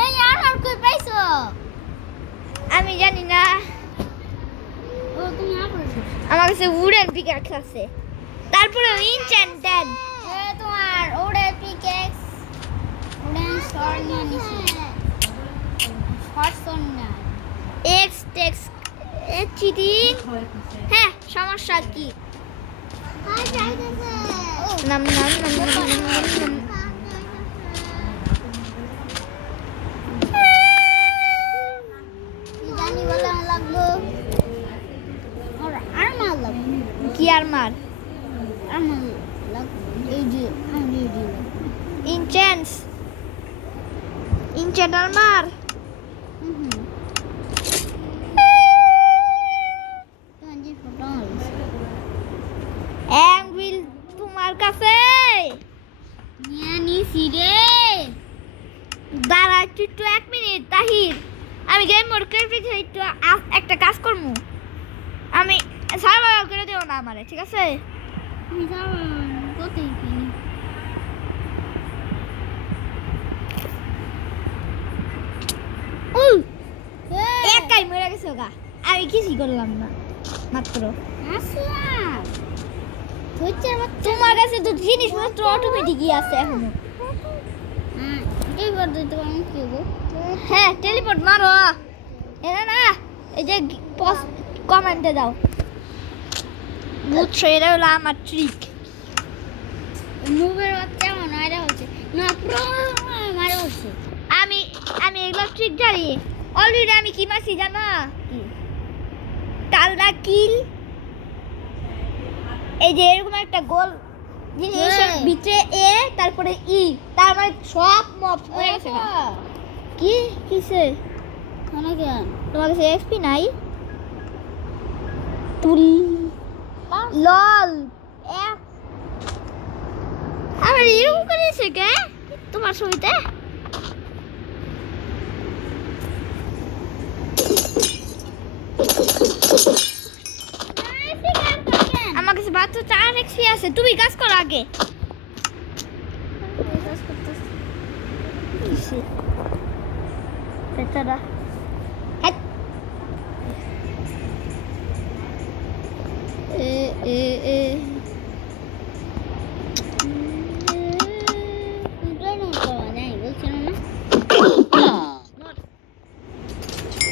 এই আর কই পাইছো আমি জানি না ও তুমি আপরে আমার কাছে উডেন পিকাক্স আছে তারপরে ইনচ্যান্টেড তোমার ওরে পিকেক্স ওরে সর নিয়ে নিছি শর্টসন না এক্স টেক্স চিটিং হ্যাঁ সমস্যা কি নাম নাম নাম নাম নাম নাম জানি বলা লাগলো আর আর মার লাগলো কি আর মার আর মার লাগলো এই যে আমি এই যে ইনচেন্স ইনচেন্টার মার তোমার যে ফটো অ্যাঙ্গেল তোমার কাছে নিয়ে নিছি রে দাঁড়া একটু 1 মিনিট তাহির আমি গেম মোড করে একটু একটা কাজ করবো আমি সার্ভাইভাল করে দেবো না আমারে ঠিক আছে আমি যাব কোথায় কিনি একাই মরে গেছে গা আমি কিছুই করলাম না মাত্র আসলাম হচ্ছে তোমার কাছে তো জিনিসপত্র অটোমেটিকই আছে এখনো এই বার দিতে আমি কি হবো হ্যাঁ টেলিপোর্ট মারো এরা না এই যে কমেন্টে দাও বুঝছো এটা হলো আমার ট্রিক মুভের বাচ্চা মনে হয় হচ্ছে না প্রো মারে হচ্ছে আমি আমি এগুলো ট্রিক জানি অলরেডি আমি কি মারছি জানো কি টালদা কিল এই যে এরকম একটা গোল জিনিসের ভিতরে এ তারপরে ই তার মানে সব মব হয়ে গেছে কি কিসে অনেকে তোমার কাছে এক্সপি নাই তুই লল আমার এরকম করেছে কে তোমার ছবিতে আমার কাছে মাত্র 4 এক্সপি আছে তুমি কাজ করো আগে বেচারা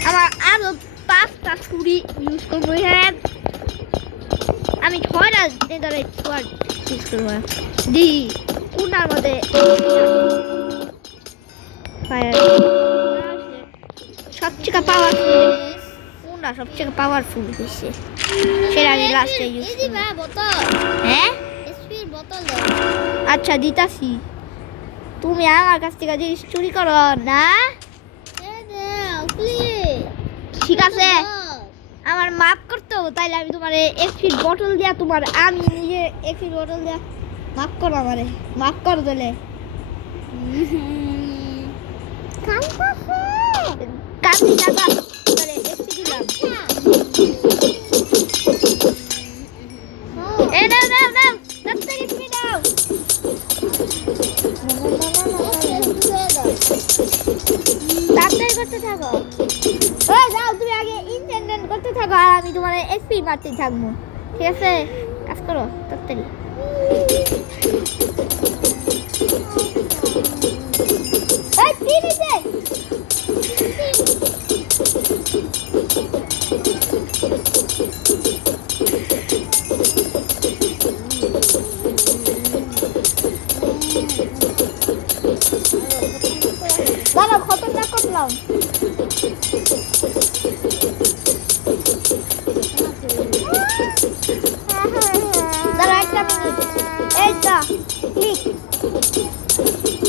আমার আরো 5টা ছুরি ইউজ করবো হ্যাঁ আমি 6টা নেদারাইট সোয়ার্ড ইউজ করবো দি কোনার মধ্যে ফায়ার সবচেয়ে পাওয়ারফুল কোনটা সবচেয়ে পাওয়ারফুল হইছে সেটা আমি লাস্টে ইউজ এই দিবা বোতল হ্যাঁ এসপির বোতল দাও আচ্ছা দিতাছি তুমি আমার কাছ থেকে জিনিস চুরি করো না দাও প্লিজ ঠিক আছে আমার মাফ করতে হবে তাইলে আমি তোমার এক্সপির বটল দিয়া তোমার আমি নিজে এক্সপির বটল দিয়া মাফ করো আমারে মাফ কর দিলে কান্দি টাকা তাহলে এক্সপি দিলাম এই নাও নাও নাও তাড়াতাড়ি এক্সপি দাও তাড়াতাড়ি করতে থাকো ও যাও তুমি আগে ইনটেন্ডেন্ট করতে থাকো আর আমি তোমার এক্সপি মারতে থাকবো ঠিক আছে কাজ করো তাড়াতাড়ি এই তিন আছে দাঁড়াও খতরনাক করলাম দাঁড়াও একটা মিনিট এই যা ক্লিক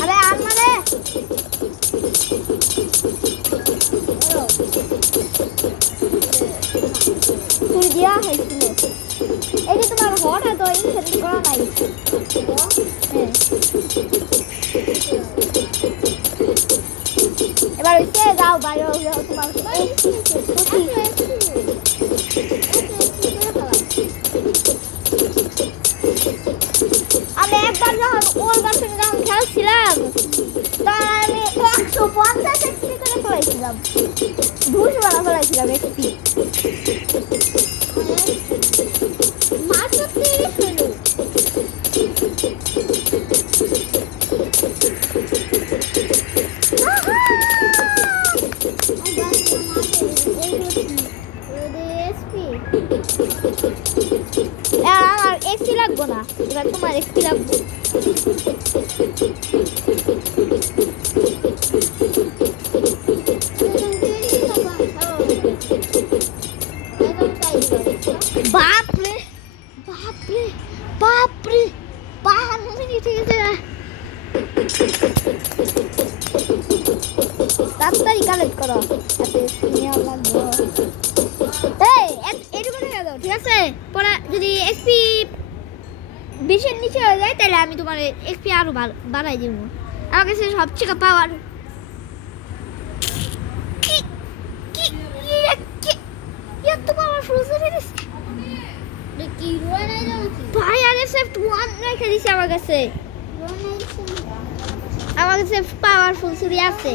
আরে আর মানে তুই দিয়া হয়েছিল এই যে তোমার হঠাৎ ইনসেন্ট করা নাই এবার হইছে যাও বাইরে তোমার আমি একবার যখন ওর গার্লফ্রেন্ড যখন খেলছিলাম ভুষ বানা ফেলাইছিলাম এক্সপি মাত্র 30 হলো আমার এক্সপি লাগবো না এবার তোমার এক্সপি লাগবে বাপরে বাপরে বাপরে 52 মিনিট হয়ে গেছে তাড়াতাড়ি কালেক্ট করো এত সিনিয়র লাগবে এই এটুকু নিয়ে দাও ঠিক আছে পরে যদি এক্সপি 20 এর নিচে হয়ে যায় তাহলে আমি তোমার এক্সপি আরো বাড়াই দেবো আমার কাছে সবচেয়ে পাওয়ার এত পাওয়ারফুল সিরিজ কি রোয় নাই জানো ভাই আরএসএফ 1 রেখে দিছে আমার কাছে পাওয়ারফুল সিরিজ আছে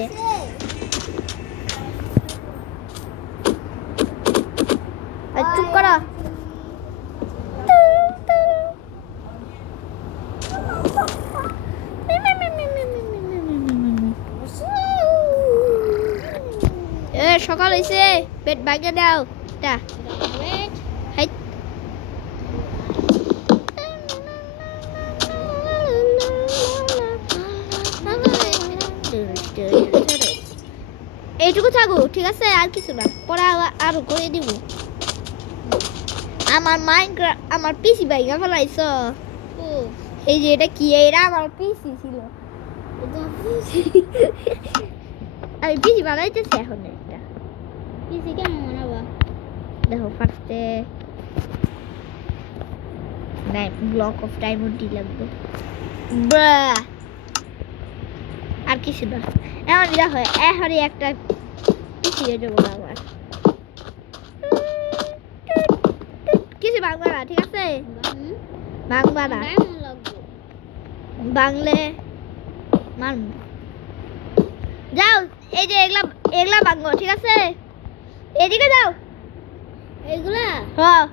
চুপ করো সকাল হয়েছে পেট ভাঙে দাও এটা এইটুকু থাকো ঠিক আছে আর কিছু না পরে আরো করে দিব আমার মাইনক্রাফট আমার পিসি ভাঙা ফেলাইছো এই যে এটা কি এটা আমার পিসি ছিল আমি পিসি বানাইতেছি এখন এটা পিসি কেমন বানাবা দেখো ফার্স্টে ব্লক অফ ডায়মন্ড ডি লাগবে আর কিছু না এখন দেখো এখনই একটা পিসি হয়ে যাবো আমার কিছু ভাঙবা না ঠিক আছে ভাঙবা না বাংলে মারব যাও এই যে এগুলা ভাঙবো ঠিক আছে এদিকে যাও এগুলা হ্যাঁ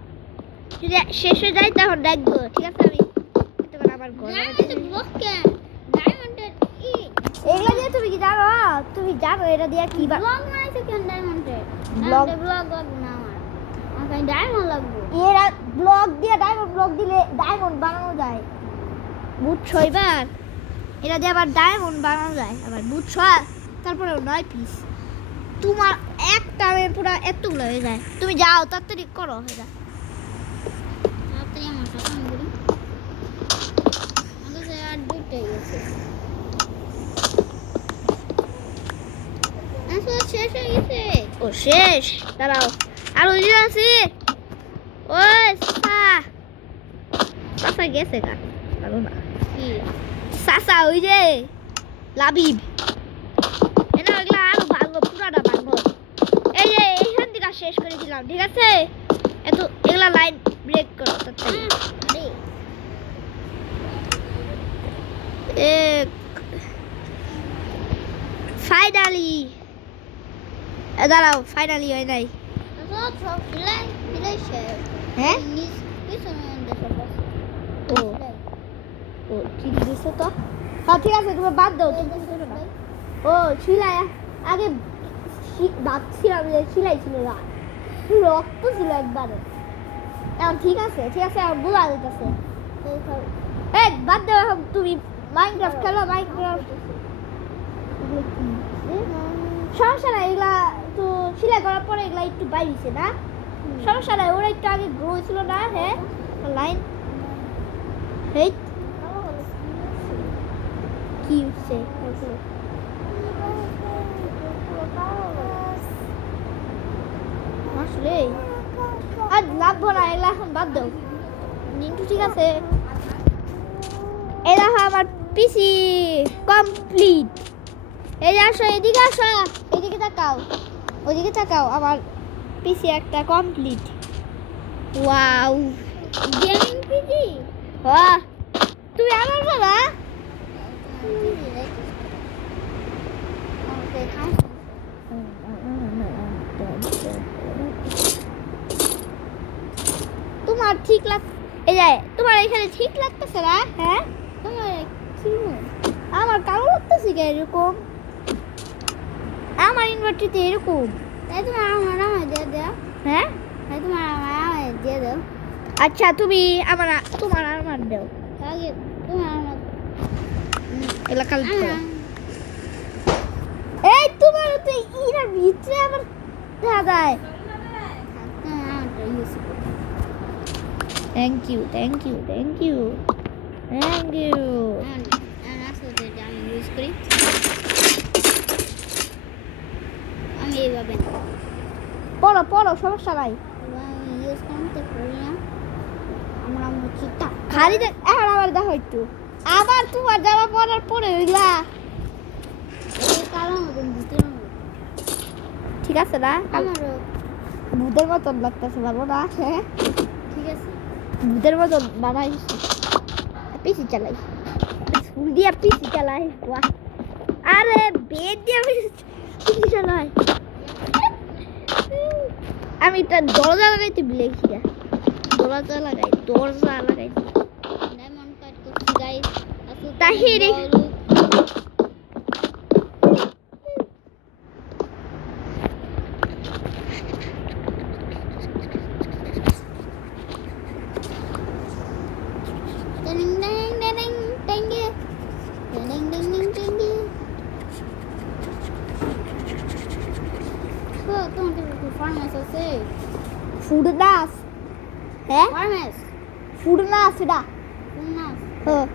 যদি শেষ হয়ে যায় তখন দেখবো ঠিক আছে আমি তখন আবার এগুলা দিয়ে তুমি কি জানো এটা দিয়ে কি ব্লগ বানাইছো কেন ডায়মন্ডের ব্লগ না আমার ডায়মন্ড লাগবে এরা ব্লক দিয়ে ডায়মন্ড ব্লক দিলে ডায়মন্ড বানানো যায় বুঝছো এবার এটা দিয়ে আবার ডায়মন্ড বানানো যায় আবার বুঝছো তারপরে 9 পিস তোমার একটা পুরো এতগুলো হয়ে যায় তুমি যাও তাড়াতাড়ি করো হয়ে যায় তাড়াতাড়ি আমার সাথে আমি করি আমাদের আর দুইটাই গেছে আসলে শেষ হয়ে গেছে ও শেষ দাঁড়াও আর ওই আছে ওই সাসা গেছে গা ভালো না সাসা ওই যে লাবিব এনা ওইগুলা আরো ভাঙবো পুরাটা ভাঙবো এই যে এইখান থেকে শেষ করে দিলাম ঠিক আছে এত এগুলা লাইন ব্রেক করো তাড়াতাড়ি ফাইনালি দাঁড়াও ফাইনালি হয় নাই হ্যাঁ ও ঠিক দিছে তো হ্যাঁ ঠিক আছে তুমি বাদ দাও ও ছিলাই আগে ভাবছিলাম যে ছিলাই ছিল না রক্ত ছিল একবারে এখন ঠিক আছে আর বোঝা যেতেছে এই বাদ দাও এখন তুমি মাইনক্রাফট খেলো মাইনক্রাফট সমস্যা নাই এগুলা তো সেলাই করার পরে এগুলা একটু বাইরেছে না সমস্যা নাই ওরা একটু আগে গ্রো ছিল না হ্যাঁ লাইন হেই কি হচ্ছে আসলে আর লাগবো না এগুলা এখন বাদ দাও নিন্টু ঠিক আছে এই দেখো আমার পিসি কমপ্লিট এই যে আসো এদিকে আসো এদিকে তাকাও ওদিকে তাকাও আমার পিসি একটা কমপ্লিট ওয়াও গেমিং পিসি বাহ তুমি আমার বলা ঠিক লাগ এই যে তোমার এখানে ঠিক লাগতেছে না হ্যাঁ তোমার কি আমার কালো লাগতেছে কি এরকম আমার ইনভার্টারতে এরকম তাই তোমার আমার দিয়ে দাও হ্যাঁ তাই তোমার আমার দিয়ে দাও আচ্ছা তুমি তোমার আমার দাও আগে তোমার আমার এলাকা এই তোমার তো ইরা ভিতরে আবার দাদাই thank you thank you thank you thank you আমি ইউজ করি আমি এইভাবে পড়ো পড়ো সমস্যা নাই আমি ইউজ করতে পারি না আমরা মুচিটা খালি এখন আবার দেখো একটু আবার তোমার জামা পরার পরে ওইগুলা ঠিক আছে না আমারও ভূতের মতন লাগতেছে ভালো না হ্যাঁ ঠিক আছে ভূতের মতন বানাই পিসি চালাই স্কুল দিয়ে পিসি চালাই আরে বেড দিয়ে পিসি চালাই আমি তো দরজা লাগাইতে বিলেছি দরজা লাগাই ডায়মন্ড কাট করছি গাইস তাহিরি ফুডনাস হ্যাঁ ফুডনাস এটা হ্যাঁ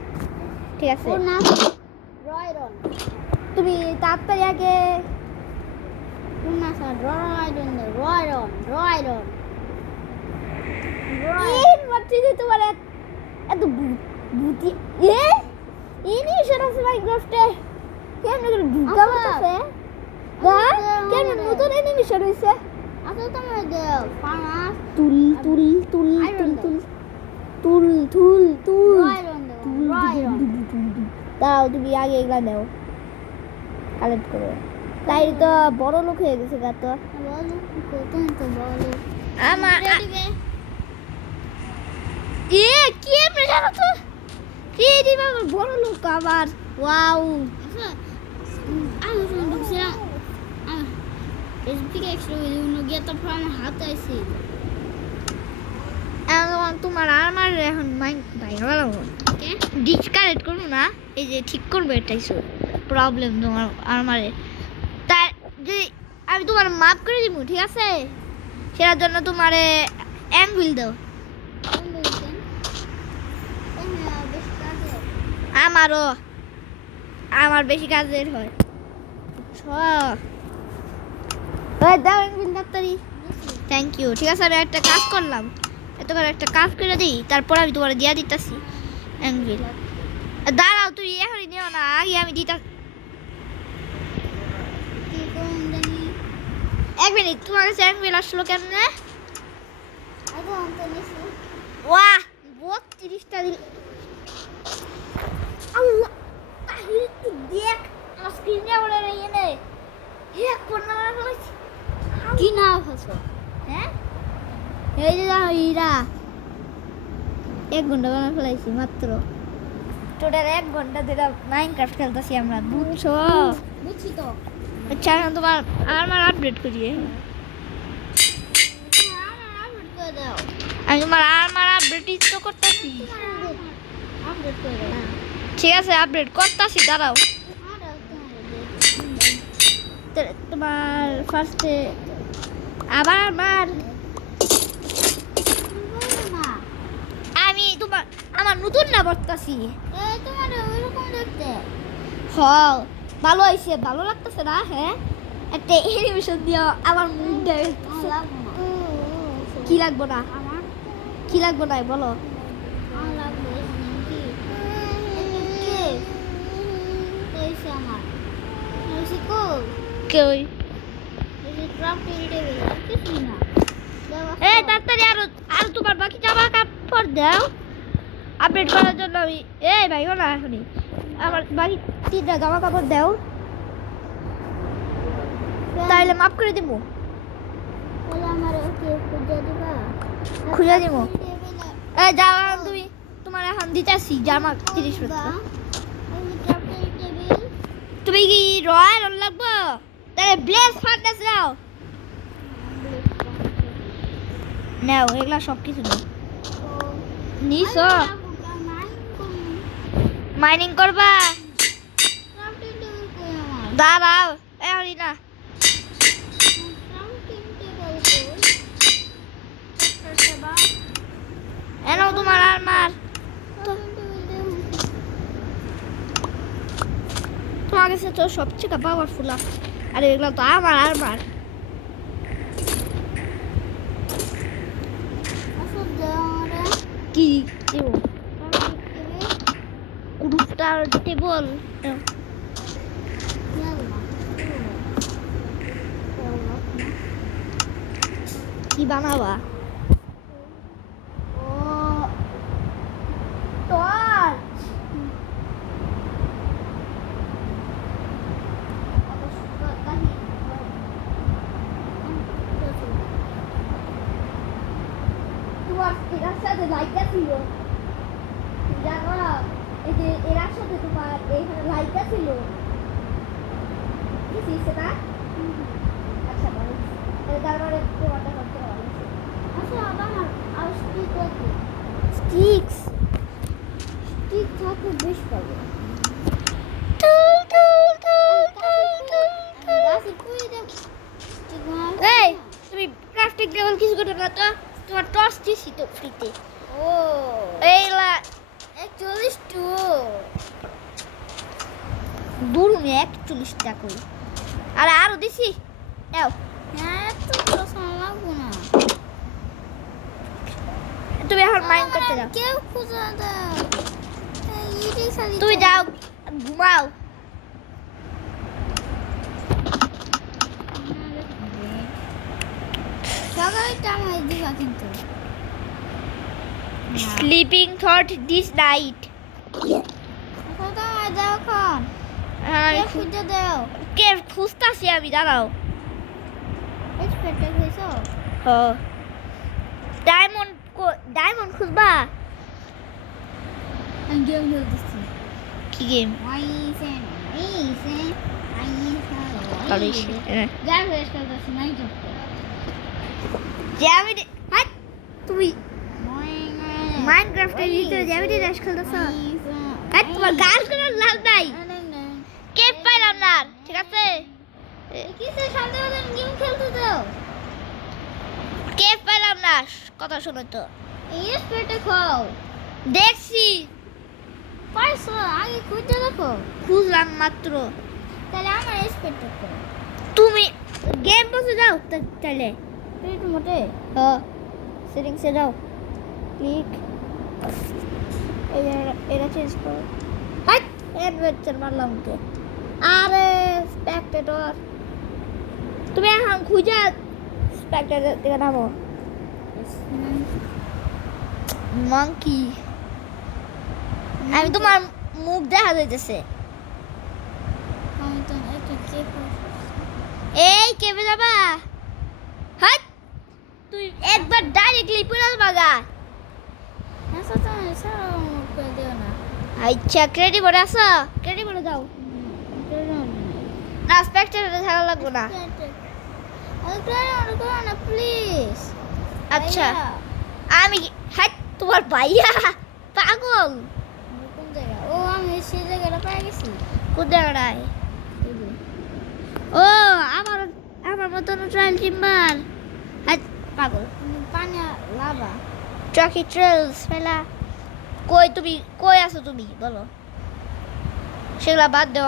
ঠিক আছে রয়রন তুমি তাড়াতাড়ি আগে ফুডনাস রয়রন এই মাটিতে তোমার এত বুদ্ধি ইনিশন আছে মাইনক্রাফটে কেমন করে ঢুকা আছে কেমন নতুন অ্যানিমেশন হইছে আচ্ছা তোমার ফার্মাস তুল দাও তুমি আগে এগুলা দাও কালেক্ট করো তাই তো বড় লোক হয়ে গেছে গা তো আমার কি এমনি জানো তো ক্রিয়েটিভ আমার বড় লোক আবার ওয়াও আমি শুনছিলাম এসপিকে এক্সট্রা গিয়ে তারপর আমার হাতে আইসি তোমার আমার এখন ডিসকানেক্ট করবো না এই যে ঠিক করবো এটাই প্রবলেম তোমার আমারে তাই যদি আমি তোমার মাপ করে দিব ঠিক আছে সেটার জন্য তোমার অ্যাঙ্গেল দাও আমার বেশি কাজের হয় থ্যাংক ইউ ঠিক আছে আমি একটা কাজ করলাম একটা কাজ করে দিই তারপর আমি তোমার দিয়া দিতেছি অ্যাঙ্গেল দাঁড়াও তুই এখনই নিও না আগে আমি দিতা এক মিনিট তোমার কাছে অ্যাঙ্গেল আসলো কেমনে ওয়াহ 32টা দিল আল্লাহ তাহির তুই দেখ আমার স্ক্রিনে ওরে এনে এক পড়না ফেলেছি কি না ফেলছো হ্যাঁ এই যে ইরা 1 ঘন্টা বানা ফেলাইছি মাত্র টোটাল 1 ঘন্টা ধরে মাইনক্রাফট খেলতেছি আমরা বুঝছি তো আচ্ছা এখন তোমার আমার আপডেট করিয়ে আমি তোমার আমার আপডেট তো করতেছি ঠিক আছে আপডেট করতেছি দাঁড়াও তোমার ফার্স্টে আবার আমি তোমার আমার নতুন না বলতাছি তোমার ওইরকম দেখতে ভালো হয়েছে ভালো লাগতেছে না হ্যাঁ একটা অ্যানিমেশন দিও আমার মুখটা কি লাগবে না কি লাগবে না বলো তাড়াতাড়ি আরো তোমার বাকি জামা কাপড় দাও আপডেট করার জন্য আমি ভাই না এখনই আমার বাকি 3টা জামা কাপড় দাও তাইলে মাফ করে দিব খুঁজে দিব এই যাও এখন তুমি তোমার এখন দিতেছি জামা 30 পত্র তুমি কি রয়্যাল লাগবো তাহলে ব্লেজ ফার্নেস নাও নাও এগুলা সব কিছু নাও নিছো মাইনিং করবা দাঁড়াও এখনই না এনো তোমার আর্মার তোমার কাছে তো সবচেয়ে পাওয়ারফুল আর এগুলো তো আমার আর্মার কি গ্রুপটার টেবল কি বানাবা ও টর্চ তোমার এর সাথে লাইটটা ছিল জানো এই যে এর সাথে তোমার এইখানে লাইটটা ছিল কি সেটা আচ্ছা ভালো তারপরে তোমারটা করতে হবে আচ্ছা আবার আর স্টিক আছে স্টিক থাকলে বেশ পাবে এই তুমি ক্রাফটিং টেবিল কিছু করতে না তো তোমার টর্চ দিছি তো ফ্রিতে ও এইলা 41 টু দুরুন 41 টাকা কই আরো দিছি নাও হ্যাঁ তো সময় লাগবে না তুমি এখন মাইন্ড করতে যাও কেউ খুঁজে দাও তুমি যাও ঘুমাও সকালে টাইম দিবা কিন্তু স্লিপিং থট দিস নাইট কথা দাও কোন কে খুঁজে দাও কে খুঁজতাছি আমি দাঁড়াও এক্সপেক্টেড হইছো হ্যাঁ ডায়মন্ড খুঁজবা আমি গেম খেলতেছি কি গেম তুমি মাইনক্রাফটের ভিতরে জ্যামিতি ড্যাশ খেলতেছ তোমার গান করার লাভ নাই কেপ পাইলাম না ঠিক আছে কিসের সাথে গেম খেলতে দাও কেপ পাইলাম না কথা শোনো তো ইয়েস পেটে খাও দেখছি পাইছো আগে খুঁজে দেখো খুঁজলাম মাত্র তাহলে আমার এক্সপেক্ট করো তুমি গেম বসে যাও তাহলে তুই তো মোটে সেটিংসে যাও ক্লিক এটা চেঞ্জ করো হাট অ্যাডভেঞ্চার মারলাম কে আরে স্পেক্টেটর তুমি এখন খুঁজে স্পেক্টেটর থেকে নামো মাঙ্কি আমি তোমার মুখ দেখা যাইতেছে এই কেবে যাবা হাট তুই একবার ডাইরেক্টলি পড়ে যাবা গা আচ্ছা ক্রেডি বড় আসো ক্রেডি বড় যাও না স্পেক্টেটরে থাকা লাগবে না প্লিজ আচ্ছা আমি হাট তোমার ভাইয়া পাগল কোন জায়গা ও আমি সেই জায়গাটা পেয়ে গেছি কোন জায়গাটায় ও আমার মতন ট্রায়াল টিম্বার হাট পাগল পানি লাভা ট্রাকি ট্রেলস মেলা কই আছো তুমি বলো সেগুলা বাদ দাও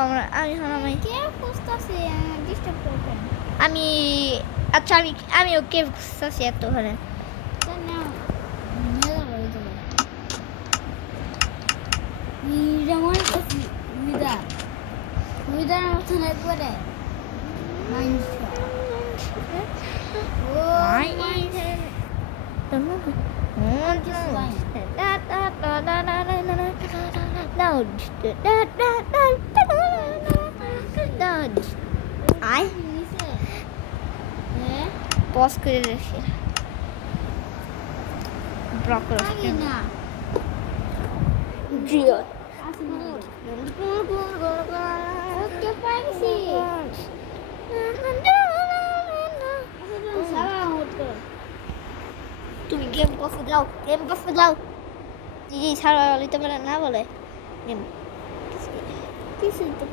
আমি কে খুঁজতাছি ডিস্টার্ব করবেন আমি আচ্ছা আমিও কে খুঁজতাছি এত ঘরে পজ করে রেখে প্রকৃতি না জিও ওকে পাইছি তুমি গেম করতে যাও জি ছাড়া লিতে পারে না বলে গেম কিছু তো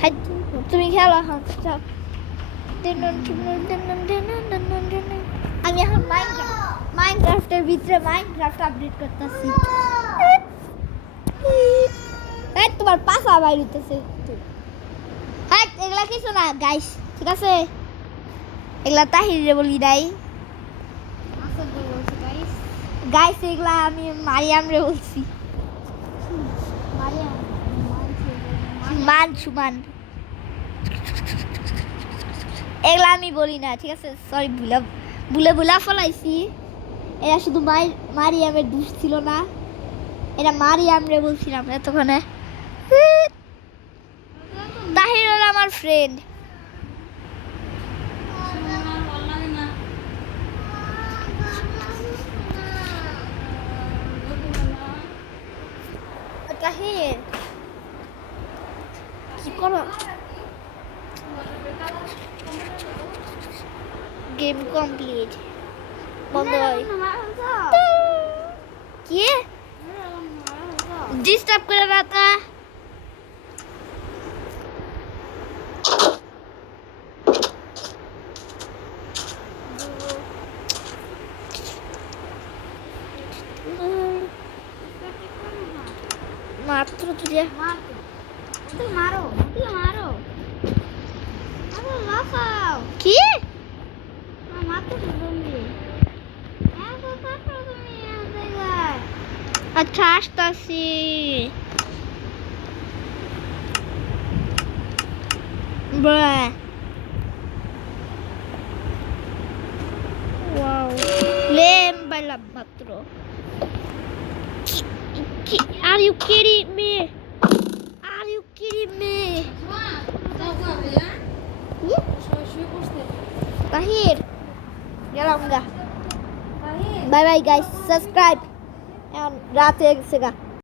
হাই তুমি খেলো এখন যাও আমি এখন মাইনক্রাফটের ভিতরে মাইনক্রাফট আপডেট করতেছি এই তোমার পাশা বাইর হইতেছে হ্যাঁ এগুলা কিছু না গাইস ঠিক আছে এগুলা তাহিরে বলি নাই আসল বলছি গাইস গাইস এগুলা আমি মারিয়াম রে বলছি মারিয়াম সুমান এগুলা আমি বলি না ঠিক আছে সরি ভুলে ফলাইছি এরা শুধু মারিয়ামের দোষ ছিল না এটা মারিয়াম রে বলছিলাম এতক্ষণে তাহির হলো আমার ফ্রেন্ড তাহির কি করো গেম কমপ্লিট বন্ধ হয় কি ডিস্টার্ব করে রাতা মাত্র তুই মারো লাফাও কি মারতে তুমি এত কাটো তুমি এই জায়গায় আচ্ছা আসতাছি Bruh. Wow. Lembala matro. Are you kidding me? Are you kidding me? Tahir. Gelaw nga. Bye bye guys. Subscribe. And rate sega.